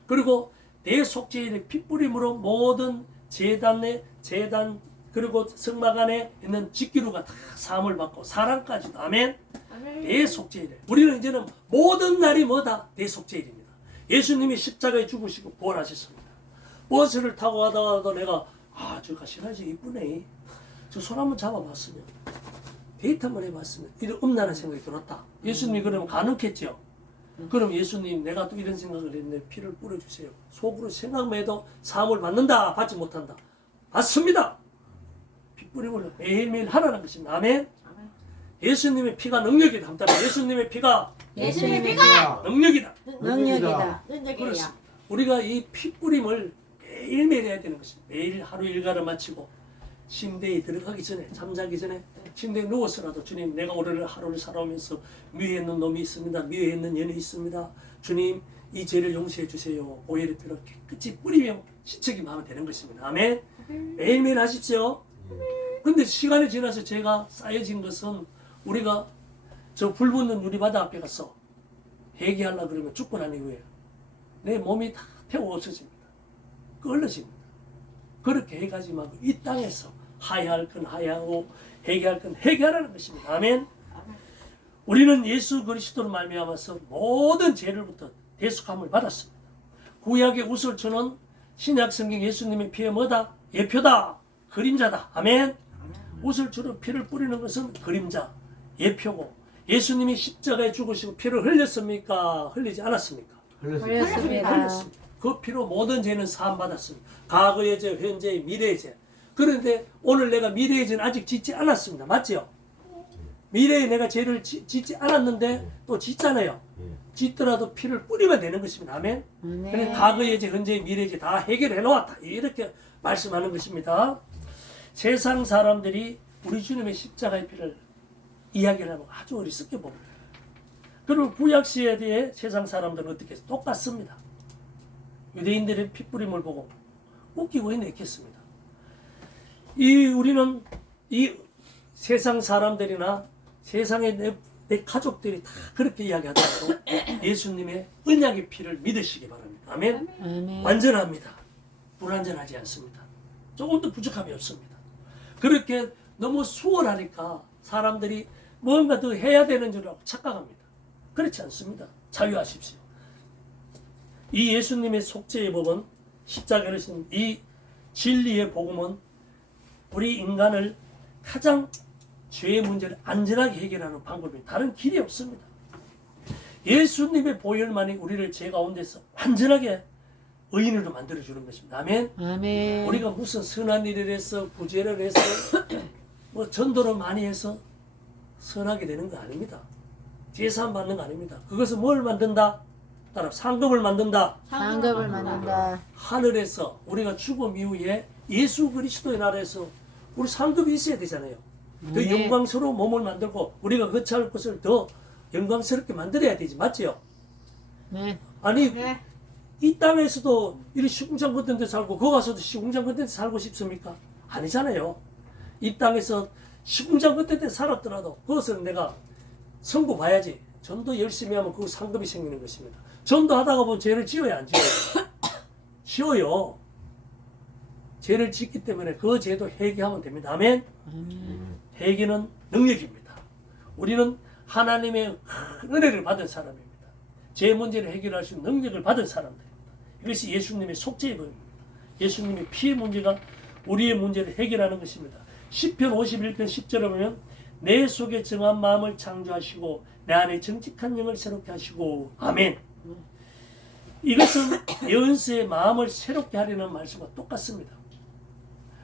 그리고 대속죄일의 핏뿌림으로 모든 제단 그리고 성막 안에 있는 직기루가 다 사함을 받고 사람까지도. 아멘. 대속죄일에 우리는 이제는 모든 날이 뭐다? 대속죄일입니다. 예수님이 십자가에 죽으시고 부활하셨습니다. 버스를 타고 가다가도 내가 저 가시나지 이쁘네. 저 손 한번 잡아봤으면 데이트 한번 해봤으면 이런 음란한 생각이 들었다. 예수님이 그러면 가능했죠. 그럼 예수님 내가 또 이런 생각을 했네. 피를 뿌려주세요. 속으로 생각만 해도 사함을 받는다. 받지 못한다. 맞습니다. 피 뿌림을 매일매일 하라는 것입니다. 아멘. 예수님의 피가 능력이다. 한따라 예수님의 피가 능력이다. 능력이다. 그렇습니다. 우리가 이 피 뿌림을 매일매일 해야 되는 것입니다. 매일 하루 일과를 마치고 침대에 들어가기 전에, 잠자기 전에 침대에 누워서라도 주님, 내가 오늘 하루를 살아오면서 미워했는 놈이 있습니다. 미워했는 연이 있습니다. 주님, 이 죄를 용서해 주세요. 오해를 피로 깨끗이 뿌리며 시책이 하면 되는 것입니다. 아멘. 매일매일 하십시오. 근데 시간이 지나서 죄가 쌓여진 것은 우리가 저 불 붙는 유리바다 앞에 가서 회개하려고 그러면 죽고 난 이후에 내 몸이 다 태워 없어집니다. 끌러집니다. 그렇게 해가지 말고 이 땅에서 하야할 건 하야하고 회개할 건 회개하라는 것입니다. 아멘. 우리는 예수 그리스도로 말미암아서 모든 죄를부터 대속함을 받았습니다. 구약의 우슬초는 신약 성경 예수님의 피의 뭐다? 예표다. 그림자다. 아멘. 우슬초로 피를 뿌리는 것은 그림자, 예표고, 예수님이 십자가에 죽으시고 피를 흘렸습니까? 흘리지 않았습니까? 흘렸습니다. 그 피로 모든 죄는 사함받았습니다. 과거의 죄, 현재의, 미래의 죄. 그런데 오늘 내가 미래의 죄는 아직 짓지 않았습니다. 맞죠? 미래에 내가 죄를 짓지 않았는데 또 짓잖아요. 짓더라도 피를 뿌리면 되는 것입니다. 아멘. 그래서 과거의 죄, 현재의, 미래의 죄 다 해결해 놓았다. 이렇게 말씀하는 것입니다. 세상 사람들이 우리 주님의 십자가의 피를 이야기를 하고 아주 어리석게 봅니다. 그리고 구약 시대에 세상 사람들은 어떻게 해서 똑같습니다. 유대인들의 핏부림을 보고 웃기고 있겠습니다. 우리는 이 세상 사람들이나 세상의 내 가족들이 다 그렇게 이야기하더라도 예수님의 언약의 피를 믿으시기 바랍니다. 아멘. 아멘. 완전합니다. 불완전하지 않습니다. 조금도 부족함이 없습니다. 그렇게 너무 수월하니까 사람들이 뭔가 더 해야 되는 줄 알고 착각합니다. 그렇지 않습니다. 자유하십시오. 이 예수님의 속죄의 법은, 십자가를 신 이 진리의 복음은 우리 인간을 가장 죄의 문제를 안전하게 해결하는 방법이 다른 길이 없습니다. 예수님의 보혈만이 우리를 죄 가운데서 완전하게 의인으로 만들어주는 것입니다. 아멘. 아멘. 우리가 무슨 선한 일을 해서 구제를 해서 뭐 전도를 많이 해서 선하게 되는 거 아닙니다. 제사함 받는 거 아닙니다. 그것은 뭘 만든다? 따라 상급을 만든다. 상급을 만든다. 하늘에서 우리가 죽음 이후에 예수 그리스도의 나라에서 우리 상급이 있어야 되잖아요. 더 네. 영광스러운 몸을 만들고 우리가 거처할 것을 더 영광스럽게 만들어야 되지. 맞지요? 네. 아니 이 땅에서도 이런 시궁창 같은 데 살고 거기 가서도 시궁창 같은 데 살고 싶습니까? 아니잖아요. 이 땅에서 시궁창 같은 데 살았더라도 그것은 내가 선고 봐야지. 전도 열심히 하면 그 상급이 생기는 것입니다. 전도하다가 보면 죄를 지어야 안 지어요? 지어요. 죄를 짓기 때문에 그 죄도 회개하면 됩니다. 아멘. 회개는 능력입니다. 우리는 하나님의 큰 은혜를 받은 사람입니다. 죄 문제를 해결할 수 있는 능력을 받은 사람들입니다. 이것이 예수님의 속죄의 법입니다. 예수님의 피의 문제가 우리의 문제를 해결하는 것입니다. 시편 51편 10절에 보면 내 속에 정한 마음을 창조하시고 내 안에 정직한 영을 새롭게 하시고 아멘. 이것은 예언서의 마음을 새롭게 하려는 말씀과 똑같습니다.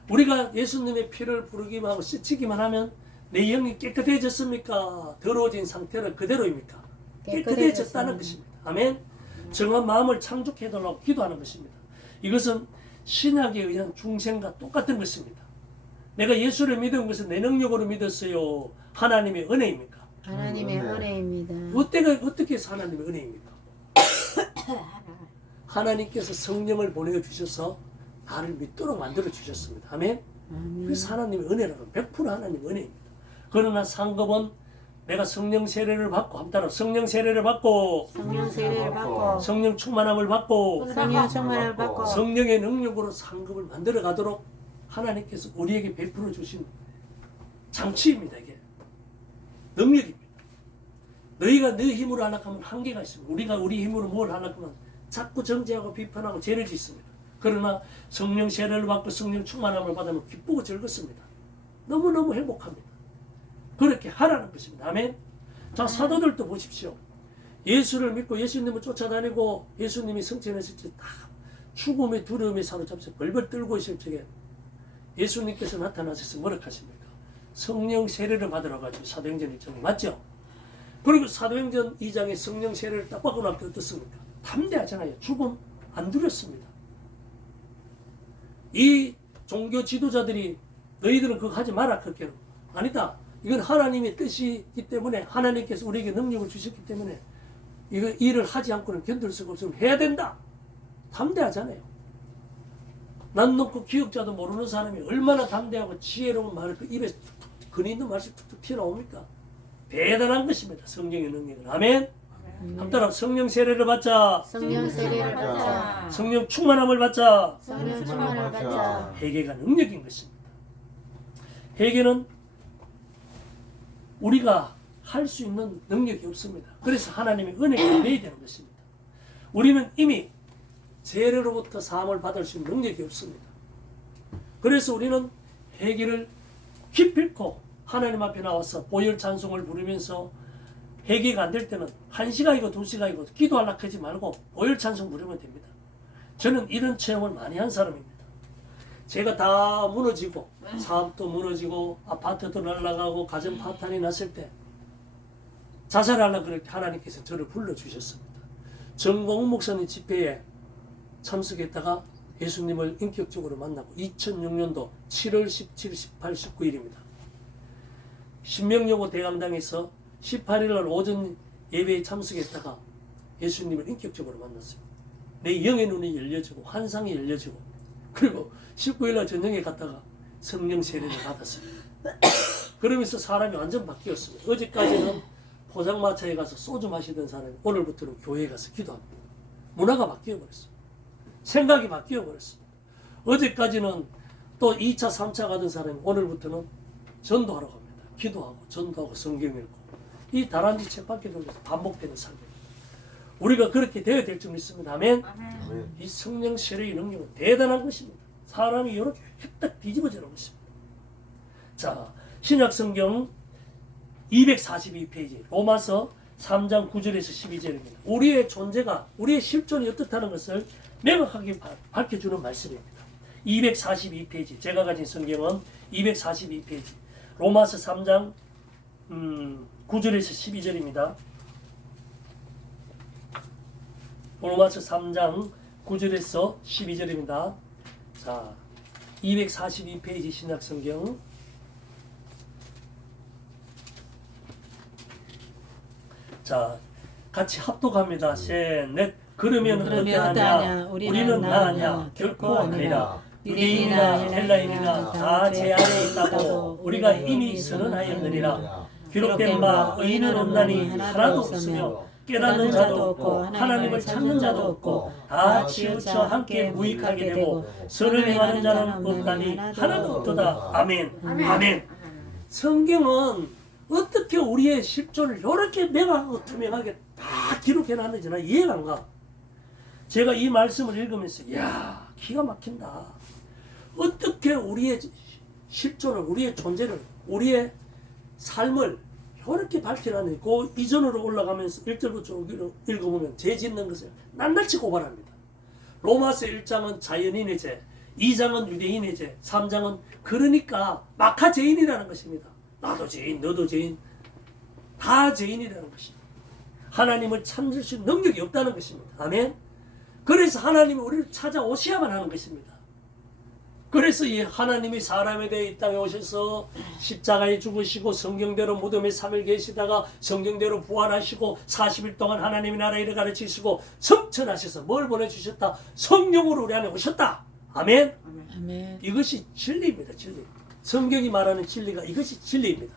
우리가 예수님의 피를 부르기만 하고 씻기만 하면 내 영이 깨끗해졌습니까? 더러워진 상태는 그대로입니까? 깨끗해졌다는 것입니다. 아멘. 정한 마음을 창조해달라고 기도하는 것입니다. 이것은 신약에 의한 중생과 똑같은 것입니다. 내가 예수를 믿은 것은 내 능력으로 믿었어요. 하나님의 은혜입니까? 하나님의 은혜입니다. 어떻게 해서 하나님의 은혜입니까? 하나님께서 성령을 보내주셔서 나를 믿도록 만들어 주셨습니다. 아멘. 그래서 하나님의 은혜라는 100% 하나님의 은혜입니다. 그러나 상급은 내가 성령 세례를 받고 한따라 성령 세례를 받고 성령 세례를 받고 성령 충만함을 받고 성령 충만을 받고 성령의 능력으로 상급을 만들어 가도록 하나님께서 우리에게 베풀어 주신 장치입니다. 이게 능력입니다. 너희가 너 힘으로 하려고 하면 한계가 있습니다. 우리가 우리 힘으로 뭘 하려고 하면 자꾸 정죄하고 비판하고 죄를 짓습니다. 그러나 성령 세례를 받고 성령 충만함을 받으면 기쁘고 즐겁습니다. 너무너무 행복합니다. 그렇게 하라는 것입니다. 아멘. 자, 사도들도 보십시오. 예수를 믿고 예수님을 쫓아다니고 예수님이 성천했을 때 다 죽음의 두려움에 사로잡혀서 벌벌 떨고 있을 적에 예수님께서 나타나셔서 뭐라 하십니까? 성령 세례를 받으러 가지고 사도행전 1장에 맞죠? 그리고 사도행전 2장에 성령 세례를 딱 받고 나면 어떻습니까? 담대하잖아요. 죽음 안 두렵습니다. 이 종교 지도자들이 너희들은 그거 하지 마라. 그렇게 아니다. 이건 하나님의 뜻이기 때문에 하나님께서 우리에게 능력을 주셨기 때문에 이거 일을 하지 않고는 견딜 수가 없으면 해야 된다. 담대하잖아요. 난 놓고 기억자도 모르는 사람이 얼마나 담대하고 지혜로운 말을 그 입에 근이 있는 말씀 툭툭 튀어나옵니까? 대단한 것입니다. 성령의 능력은. 아멘. 한따라 성령 세례를 받자. 성령 세례를 받자. 성령 충만함을 받자. 성령 충만을 받자. 회개가 능력인 것입니다. 회개는 우리가 할 수 있는 능력이 없습니다. 그래서 하나님의 은혜가 임해야 되는 것입니다. 우리는 이미 죄로부터 사함을 받을 수 있는 능력이 없습니다. 그래서 우리는 회개를 기필코 하나님 앞에 나와서 보혈 찬송을 부르면서 회개가 안 될 때는 1시간이고 2시간이고 기도하려고 하지 말고 보혈 찬송 부르면 됩니다. 저는 이런 체험을 많이 한 사람입니다. 제가 다 무너지고 사업도 무너지고 아파트도 날아가고 가정 파탄이 났을 때 자살하려고 그렇게 하나님께서 저를 불러주셨습니다. 정봉 목사님 집회에 참석했다가 예수님을 인격적으로 만나고 2006년도 7월 17, 18, 19일입니다. 신명여고 대강당에서 18일날 오전 예배에 참석했다가 예수님을 인격적으로 만났어요. 내 영의 눈이 열려지고 환상이 열려지고 그리고 19일날 저녁에 갔다가 성령 세례를 받았습니다. 그러면서 사람이 완전 바뀌었습니다. 어제까지는 포장마차에 가서 소주 마시던 사람이 오늘부터는 교회에 가서 기도합니다. 문화가 바뀌어버렸어요. 생각이 바뀌어버렸어요. 어제까지는 또 2차, 3차 가던 사람이 오늘부터는 전도하러 갑니다. 기도하고 전도하고 성경 읽고 이 다람쥐 쳇바퀴 돌면서 반복되는 삶입니다. 우리가 그렇게 되어야 될 줄 믿습니다. 아멘. 아멘. 이 성령 세례의 능력은 대단한 것입니다. 사람이 이렇게 획딱 뒤집어지는 것입니다. 자, 신약 성경 242페이지 로마서 3장 9절에서 12절입니다. 우리의 존재가 우리의 실존이 어떻다는 것을 명확하게 밝혀주는 말씀입니다. 242페이지 제가 가진 성경은 242페이지 로마서 3장 9절에서 12절입니다. 로마서 3장 9절에서 12절입니다. 자, 242페이지 신약성경 자, 같이 합독합니다. 셋, 넷. 그러면 어떠하냐? 우리는 나하냐? 결코 아니라. 유대인이나 헬라인이나 다 제 안에 있다고 우리가 이미 선언하였느니라. 기록된 바 의인은 없나니 하나도 없으며 깨닫는 자도 없고 하나님을 찾는 자도 없고 다 치우쳐 함께 무익하게 되고 선을 행하는 자는 없다니 하나도 없도다. 아멘. 아멘. 성경은 어떻게 우리의 실존을 이렇게 명확하고 투명하게 다 기록해놨는지 나 이해가 안 가. 제가 이 말씀을 읽으면서 이야 기가 막힌다. 어떻게 우리의 실존을 우리의 존재를 우리의 삶을 이렇게 밝혀놨는지 그 이전으로 올라가면서 1절부터 쭉 읽어보면 죄 짓는 것을 낱낱이 고발합니다. 로마서 1장은 자연인의 죄, 2장은 유대인의 죄, 3장은 그러니까 막하 죄인이라는 것입니다. 나도 죄인, 너도 죄인, 다 죄인이라는 것입니다. 하나님을 찾을 수 있는 능력이 없다는 것입니다. 아멘. 그래서 하나님이 우리를 찾아오셔야만 하는 것입니다. 그래서 이 하나님이 사람에 대해 이 땅에 오셔서 십자가에 죽으시고 성경대로 무덤에 3일 계시다가 성경대로 부활하시고 40일 동안 하나님의 나라 일을 가르치시고 성천하셔서 뭘 보내주셨다? 성령으로 우리 안에 오셨다. 아멘. 아멘. 이것이 진리입니다. 진리. 성경이 말하는 진리가 이것이 진리입니다.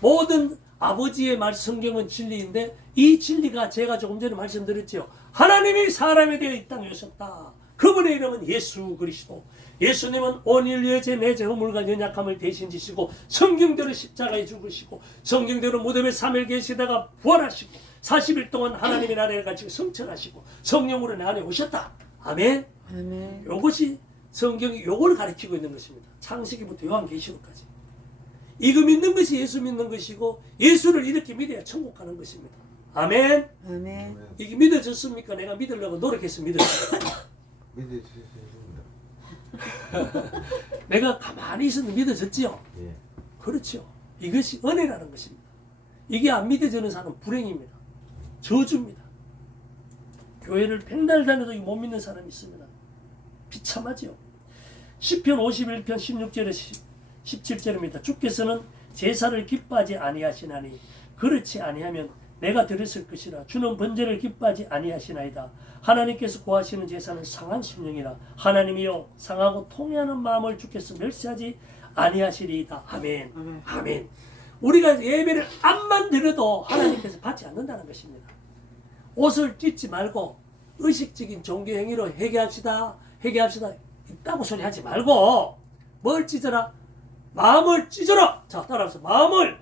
모든 아버지의 말 성경은 진리인데 이 진리가 제가 조금 전에 말씀드렸죠. 하나님이 사람에 대해 이 땅에 오셨다. 그분의 이름은 예수 그리스도. 예수님은 온 인류의 죄, 내 죄, 허물과 연약함을 대신 지시고 성경대로 십자가에 죽으시고 성경대로 무덤에 3일 계시다가 부활하시고 40일 동안 하나님의 나라를 가지고 성천하시고 성령으로 내 안에 오셨다. 아멘. 아멘. 이것이 성경이 요걸 가르치고 있는 것입니다. 창세기부터 요한계시록까지. 이거 믿는 것이 예수 믿는 것이고 예수를 이렇게 믿어야 천국 가는 것입니다. 아멘. 아멘. 이게 믿어졌습니까? 내가 믿으려고 노력해서 믿었어요. 믿으시겠습니다. 내가 가만히 있었는데 믿어졌지요? 예. 그렇죠. 이것이 은혜라는 것입니다. 이게 안 믿어지는 사람은 불행입니다. 저주입니다. 교회를 백날 다녀도 못 믿는 사람이 있습니다. 비참하죠. 시편 51편 16절에 17절입니다. 주께서는 제사를 기뻐하지 아니하시나니 그렇지 아니하면 내가 드렸을 것이라. 주는 번제를 기뻐하지 아니하시나이다. 하나님께서 구하시는 제사는 상한 심령이라. 하나님이여 상하고 통회하는 마음을 주께서 멸시하지 아니하시리이다. 아멘. 아멘. 우리가 예배를 암만 드려도 하나님께서 받지 않는다는 것입니다. 옷을 찢지 말고 의식적인 종교 행위로 회개합시다 있다고 소리하지 말고 뭘 찢어라? 마음을 찢어라. 자, 따라서 마음을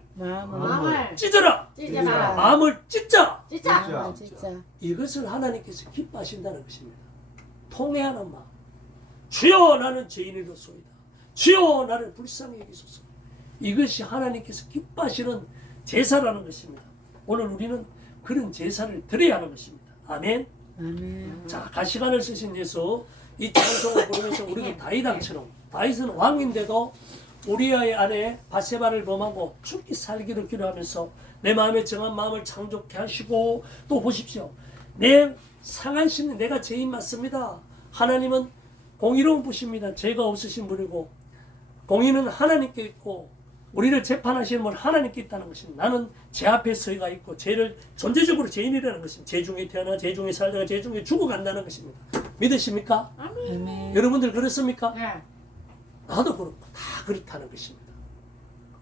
찢어라. 찢어라. 마음을 찢자. 찢자. 진짜. 이것을 하나님께서 기뻐하신다는 것입니다. 통회하는 마음. 주여 나는 죄인이로소이다. 주여 나를 불쌍히 여기소서. 이것이 하나님께서 기뻐하시는 제사라는 것입니다. 오늘 우리는 그런 제사를 드려야 하는 것입니다. 아멘. 아멘. 자, 가시관을 쓰신 예수, 이 찬송을 부르면서 우리도 다윗왕처럼, 다윗은 왕인데도 우리아의 아내 바세바를 범하고 죽기 살기를 기도하면서 내 마음에 정한 마음을 창조케 하시고, 또 보십시오. 내 상한 심령, 내가 죄인 맞습니다. 하나님은 공의로운 분이십니다. 죄가 없으신 분이고 공의는 하나님께 있고 우리를 재판하시는 분 하나님께 있다는 것입니다. 나는 제 앞에 서가 있고 죄를 존재적으로 죄인이라는 것입니다. 죄 중에 태어나 죄 중에 살다가 죄 중에 죽어간다는 것입니다. 믿으십니까? 아멘. 여러분들 그렇습니까? 네. 나도 그렇고 다 그렇다는 것입니다.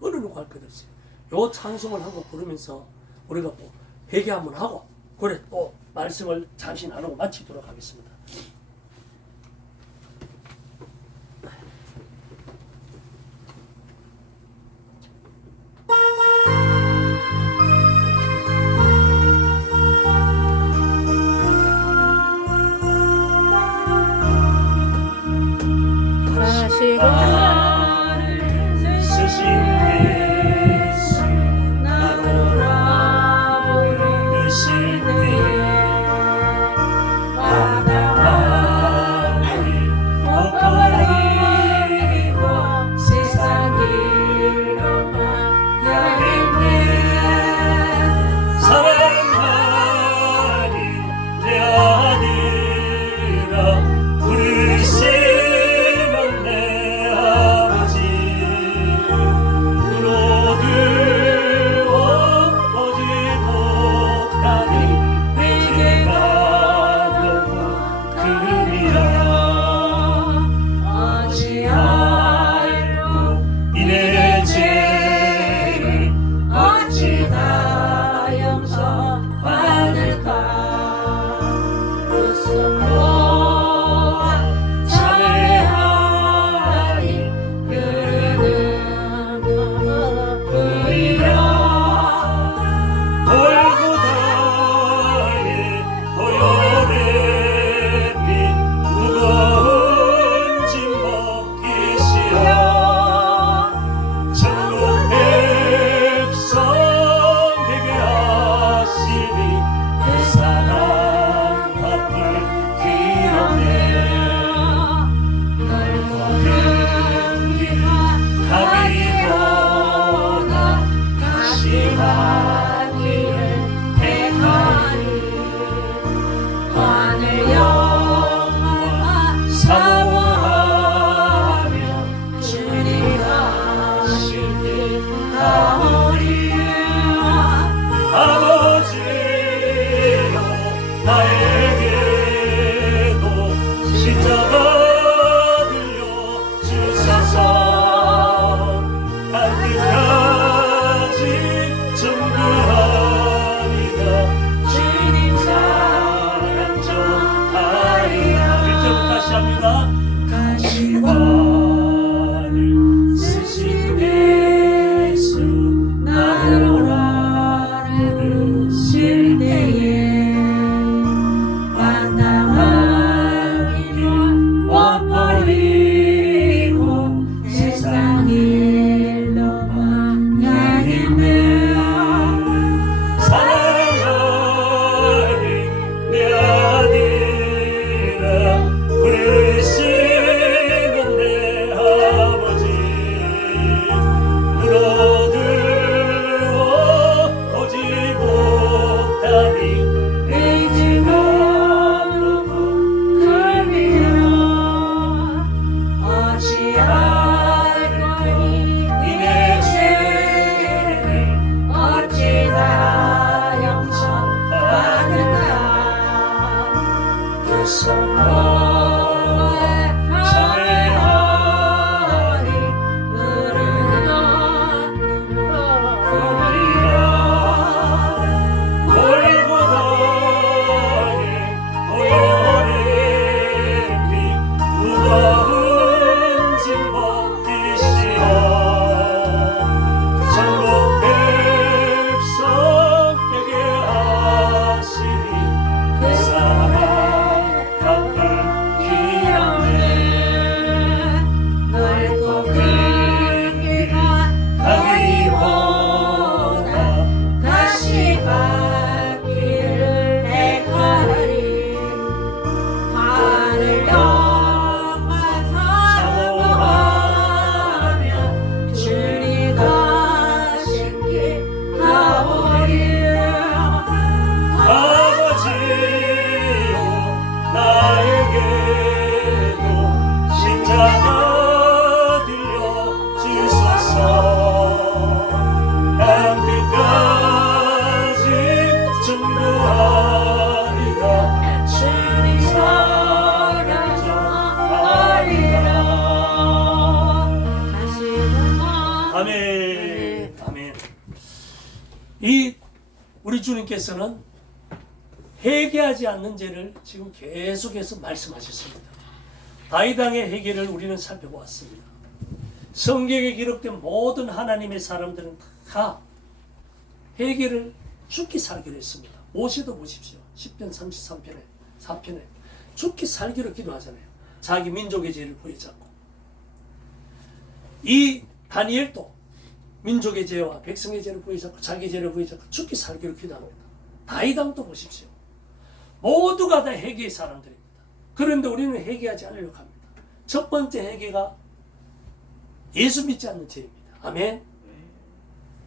어느 누가 할 것 없어요. 요 찬송을 한 곡 부르면서 우리가 뭐 회개 한번 하고 그래 또 말씀을 잠시 나누고 마치도록 하겠습니다. 쓰신 예수 나로 부르실 때 마다하니 못 버리고 세상 길로 가야겠네. 사랑하니 내 아들아 부르시는 내 아버지 들어들어 보지 못하니 내 죄가 너무 크리라. 어찌하였고 이내 죄를 어찌 다 용서받을까. 그 손모아 찬양하리 그는 그리라. 골고다의 보혈의 빛 무거운 짐 벗기시어 천국 백성 되게 하시니 그 사랑 앞을 기억해. 넓고 큰 길 가비보다 다시마 길을 택하니 하늘 영화 사모하며 주님 가신 길 가오리. 아버지여 나에게도 십자가 들려 주소서. 갈 때까지 전부하리라. 주님 사랑 좀 참회하리 골고다의 보혈의 피 무거운 짐 벗기시어 천국 백성에게 하시니 그 사랑 갚을 기름에 넓고 큰 길을 가기보다 다시 받기를 택하리 하늘 영광 사모하며 주님 가신 길 가보리라 아버지요 나에게도 십자가 들려주소서 난 끝까지 증거하리라 주님 사랑 전하리라 아멘 아멘. 이 우리 주님께서는 회개하지 않는 죄를 지금 계속해서 말씀하셨습니다. 다윗왕의 회개를 우리는 살펴보았습니다. 성경에 기록된 모든 하나님의 사람들은 다 회개를 죽기 살기로 했습니다. 모세도 보십시오. 10편 33편에 4편에 죽기 살기로 기도하잖아요. 자기 민족의 죄를 부여잡고. 이 다니엘도 민족의 죄와 백성의 죄를 부여잡고 자기 죄를 부여잡고 죽기 살기로 기도합니다. 다윗왕도 보십시오. 모두가 다 회개의 사람들입니다. 그런데 우리는 회개하지 않으려고 합니다. 첫 번째 회개가 예수 믿지 않는 죄입니다. 아멘.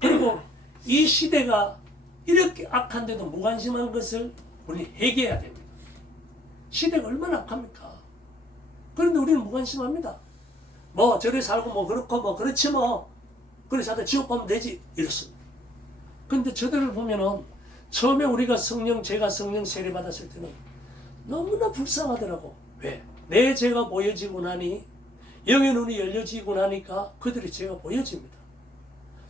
그리고 이 시대가 이렇게 악한데도 무관심한 것을 우리는 회개해야 됩니다. 시대가 얼마나 악합니까? 그런데 우리는 무관심합니다. 뭐 저래 살고 뭐 그렇고 뭐 그렇지 뭐 그래 자다 지옥 가면 되지 이렇습니다. 근데 저들을 보면은 처음에 우리가 제가 성령 세례 받았을 때는 너무나 불쌍하더라고. 왜? 내 죄가 보여지고 나니 영의 눈이 열려지고 나니까 그들의 죄가 보여집니다.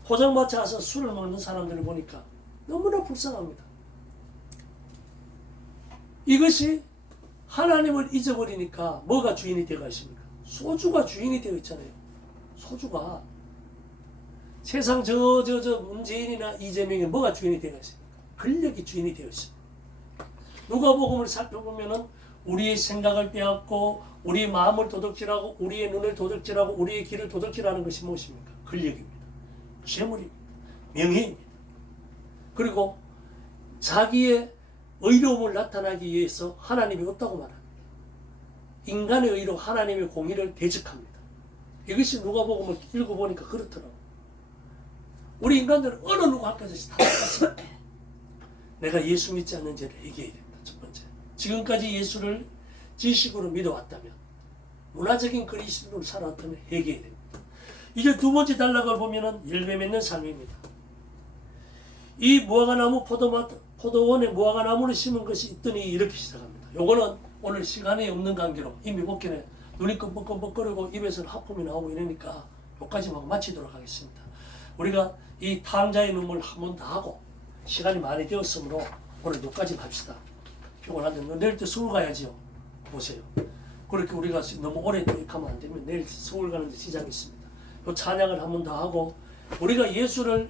포장마차 가서 술을 먹는 사람들을 보니까 너무나 불쌍합니다. 이것이 하나님을 잊어버리니까 뭐가 주인이 되어 있습니까? 소주가 주인이 되어 있잖아요. 소주가 세상 저 문재인이나 이재명이 뭐가 주인이 되어 있습니까? 권력이 주인이 되어 있습니다. 누가복음을 살펴보면은 우리의 생각을 빼앗고 우리의 마음을 도둑질하고 우리의 눈을 도둑질하고 우리의 길을 도둑질하는 것이 무엇입니까? 권력입니다. 재물입니다. 명예입니다. 그리고 자기의 의로움을 나타나기 위해서 하나님이 없다고 말합니다. 인간의 의로 하나님의 공의를 대적합니다. 이것이 누가복음을 읽어보니까 그렇더라고요. 우리 인간들은 어느 누구 앞에서 다 똑같습니다. 내가 예수 믿지 않는 죄를 회개해야 됩니다. 첫 번째. 지금까지 예수를 지식으로 믿어왔다면 문화적인 그리스도로 살아왔다면 회개해야 됩니다. 이제 두 번째 단락을 보면은 열매 맺는 삶입니다. 이 무화과나무 포도원에 무화과나무를 심은 것이 있더니 이렇게 시작합니다. 요거는 오늘 시간이 없는 관계로 이미 목견에 눈이 끔뻑끔뻑거리고 입에서는 하품이 나오고 이러니까 여기까지만 마치도록 하겠습니다. 우리가 이 탕자의 눈물 한 번 더 하고 시간이 많이 되었으므로 오늘 여기까지 합시다. 피곤한데 내일 또 서울 가야지요. 보세요. 그렇게 우리가 너무 오래 가면 안 되면 내일 서울 가는 데 지장이 있습니다. 요 찬양을 한 번 더 하고 우리가 예수를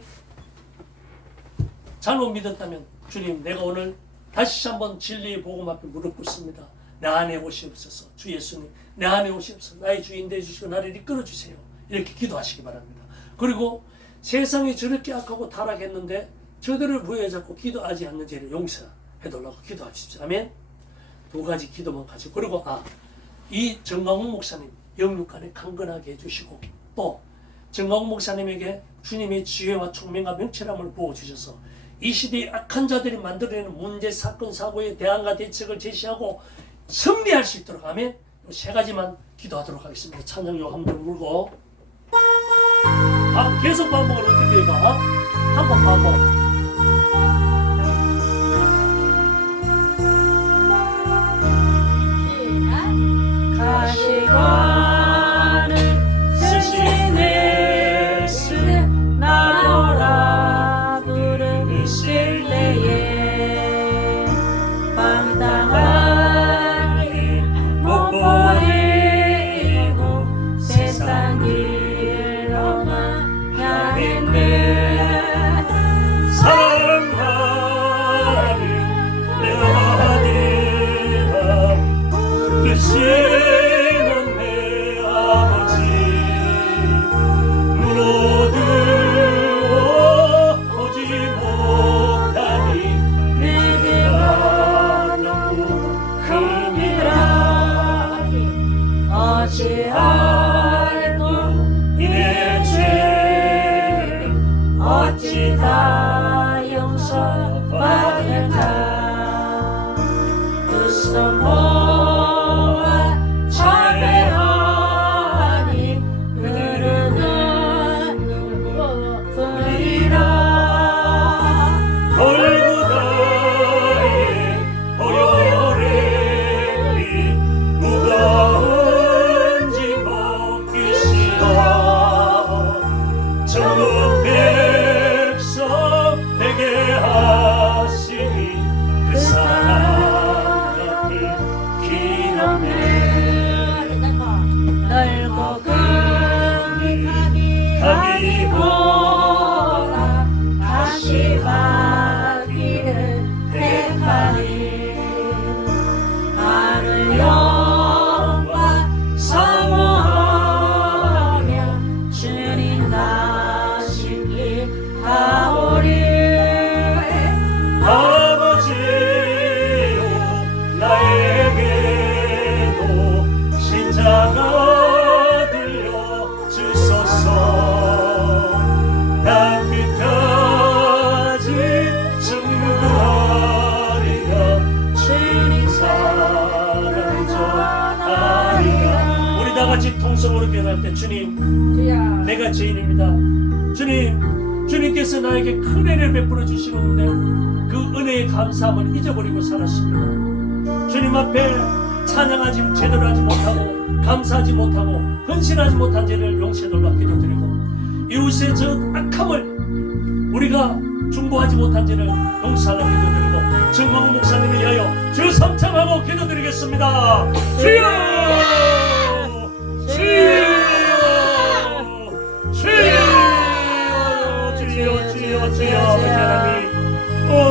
잘못 믿었다면 주님 내가 오늘 다시 한번 진리의 복음 앞에 무릎 꿇습니다. 내 안에 오시옵소서. 주 예수님 내 안에 오시옵소서. 나의 주인 되어주시고 나를 이끌어 주세요. 이렇게 기도하시기 바랍니다. 그리고 세상이 저렇게 악하고 타락했는데 저들을 부여잡고 기도하지 않는 죄를 용서해달라고 기도하십시오. 아멘. 두 가지 기도만 가지고 그리고 이 정광훈 목사님 영육간에 강건하게 해주시고 또 정광훈 목사님에게 주님의 지혜와 총명과 명철함을 부어주셔서 이 시대의 악한 자들이 만들어내는 문제, 사건, 사고에 대안과 대책을 제시하고 승리할 수 있도록 아멘. 이 세 가지만 기도하도록 하겠습니다. 찬양요 한번 불고 계속 반복을 어떻게 해봐? 한번 반복. 하늘 스시네 스 나노라 부르실 때에 밤땅하니 못 버리고 세상 길로만 향했네 사랑하는 내 아들아 부르시는 내 아버지 물어두어 오지 못하니 내가 너무 큽니다 어찌하리고 이내 죄를 어찌 다 용서받을까 두 손 모아 참회하니 흐르는 눈물이라 골고다의 보혈의 피 무거운 짐 벗기시어 전국 백성 되게 하시니 그 사랑 같은 기념해 넓고 큰 가기 보라 다시 받기를 택하니 하늘 영과 사모하며 주님 나신 길 가오리 아버지요 나에게도 신자가 들려 주소서 나 끝까지 증거하리라 주님 사랑 전하리라 우리 다같이 통성으로 변할 때 주님 내가 죄인입니다 주님 주님께서 나에게 큰 은혜를 베풀어 주시는데 그 은혜의 감사함을 잊어버리고 살았습니다 주님 앞에 찬양하지 제대로 하지 못하고 감사하지 못하고 헌신하지 못한 죄를 용서해달라고 기도드리고 이웃의 저 악함을 우리가 중보하지 못한 죄를 용서하라고 기도드리고 정광훈 목사님을 위하여 주 삼창하고 기도드리겠습니다 주여 주여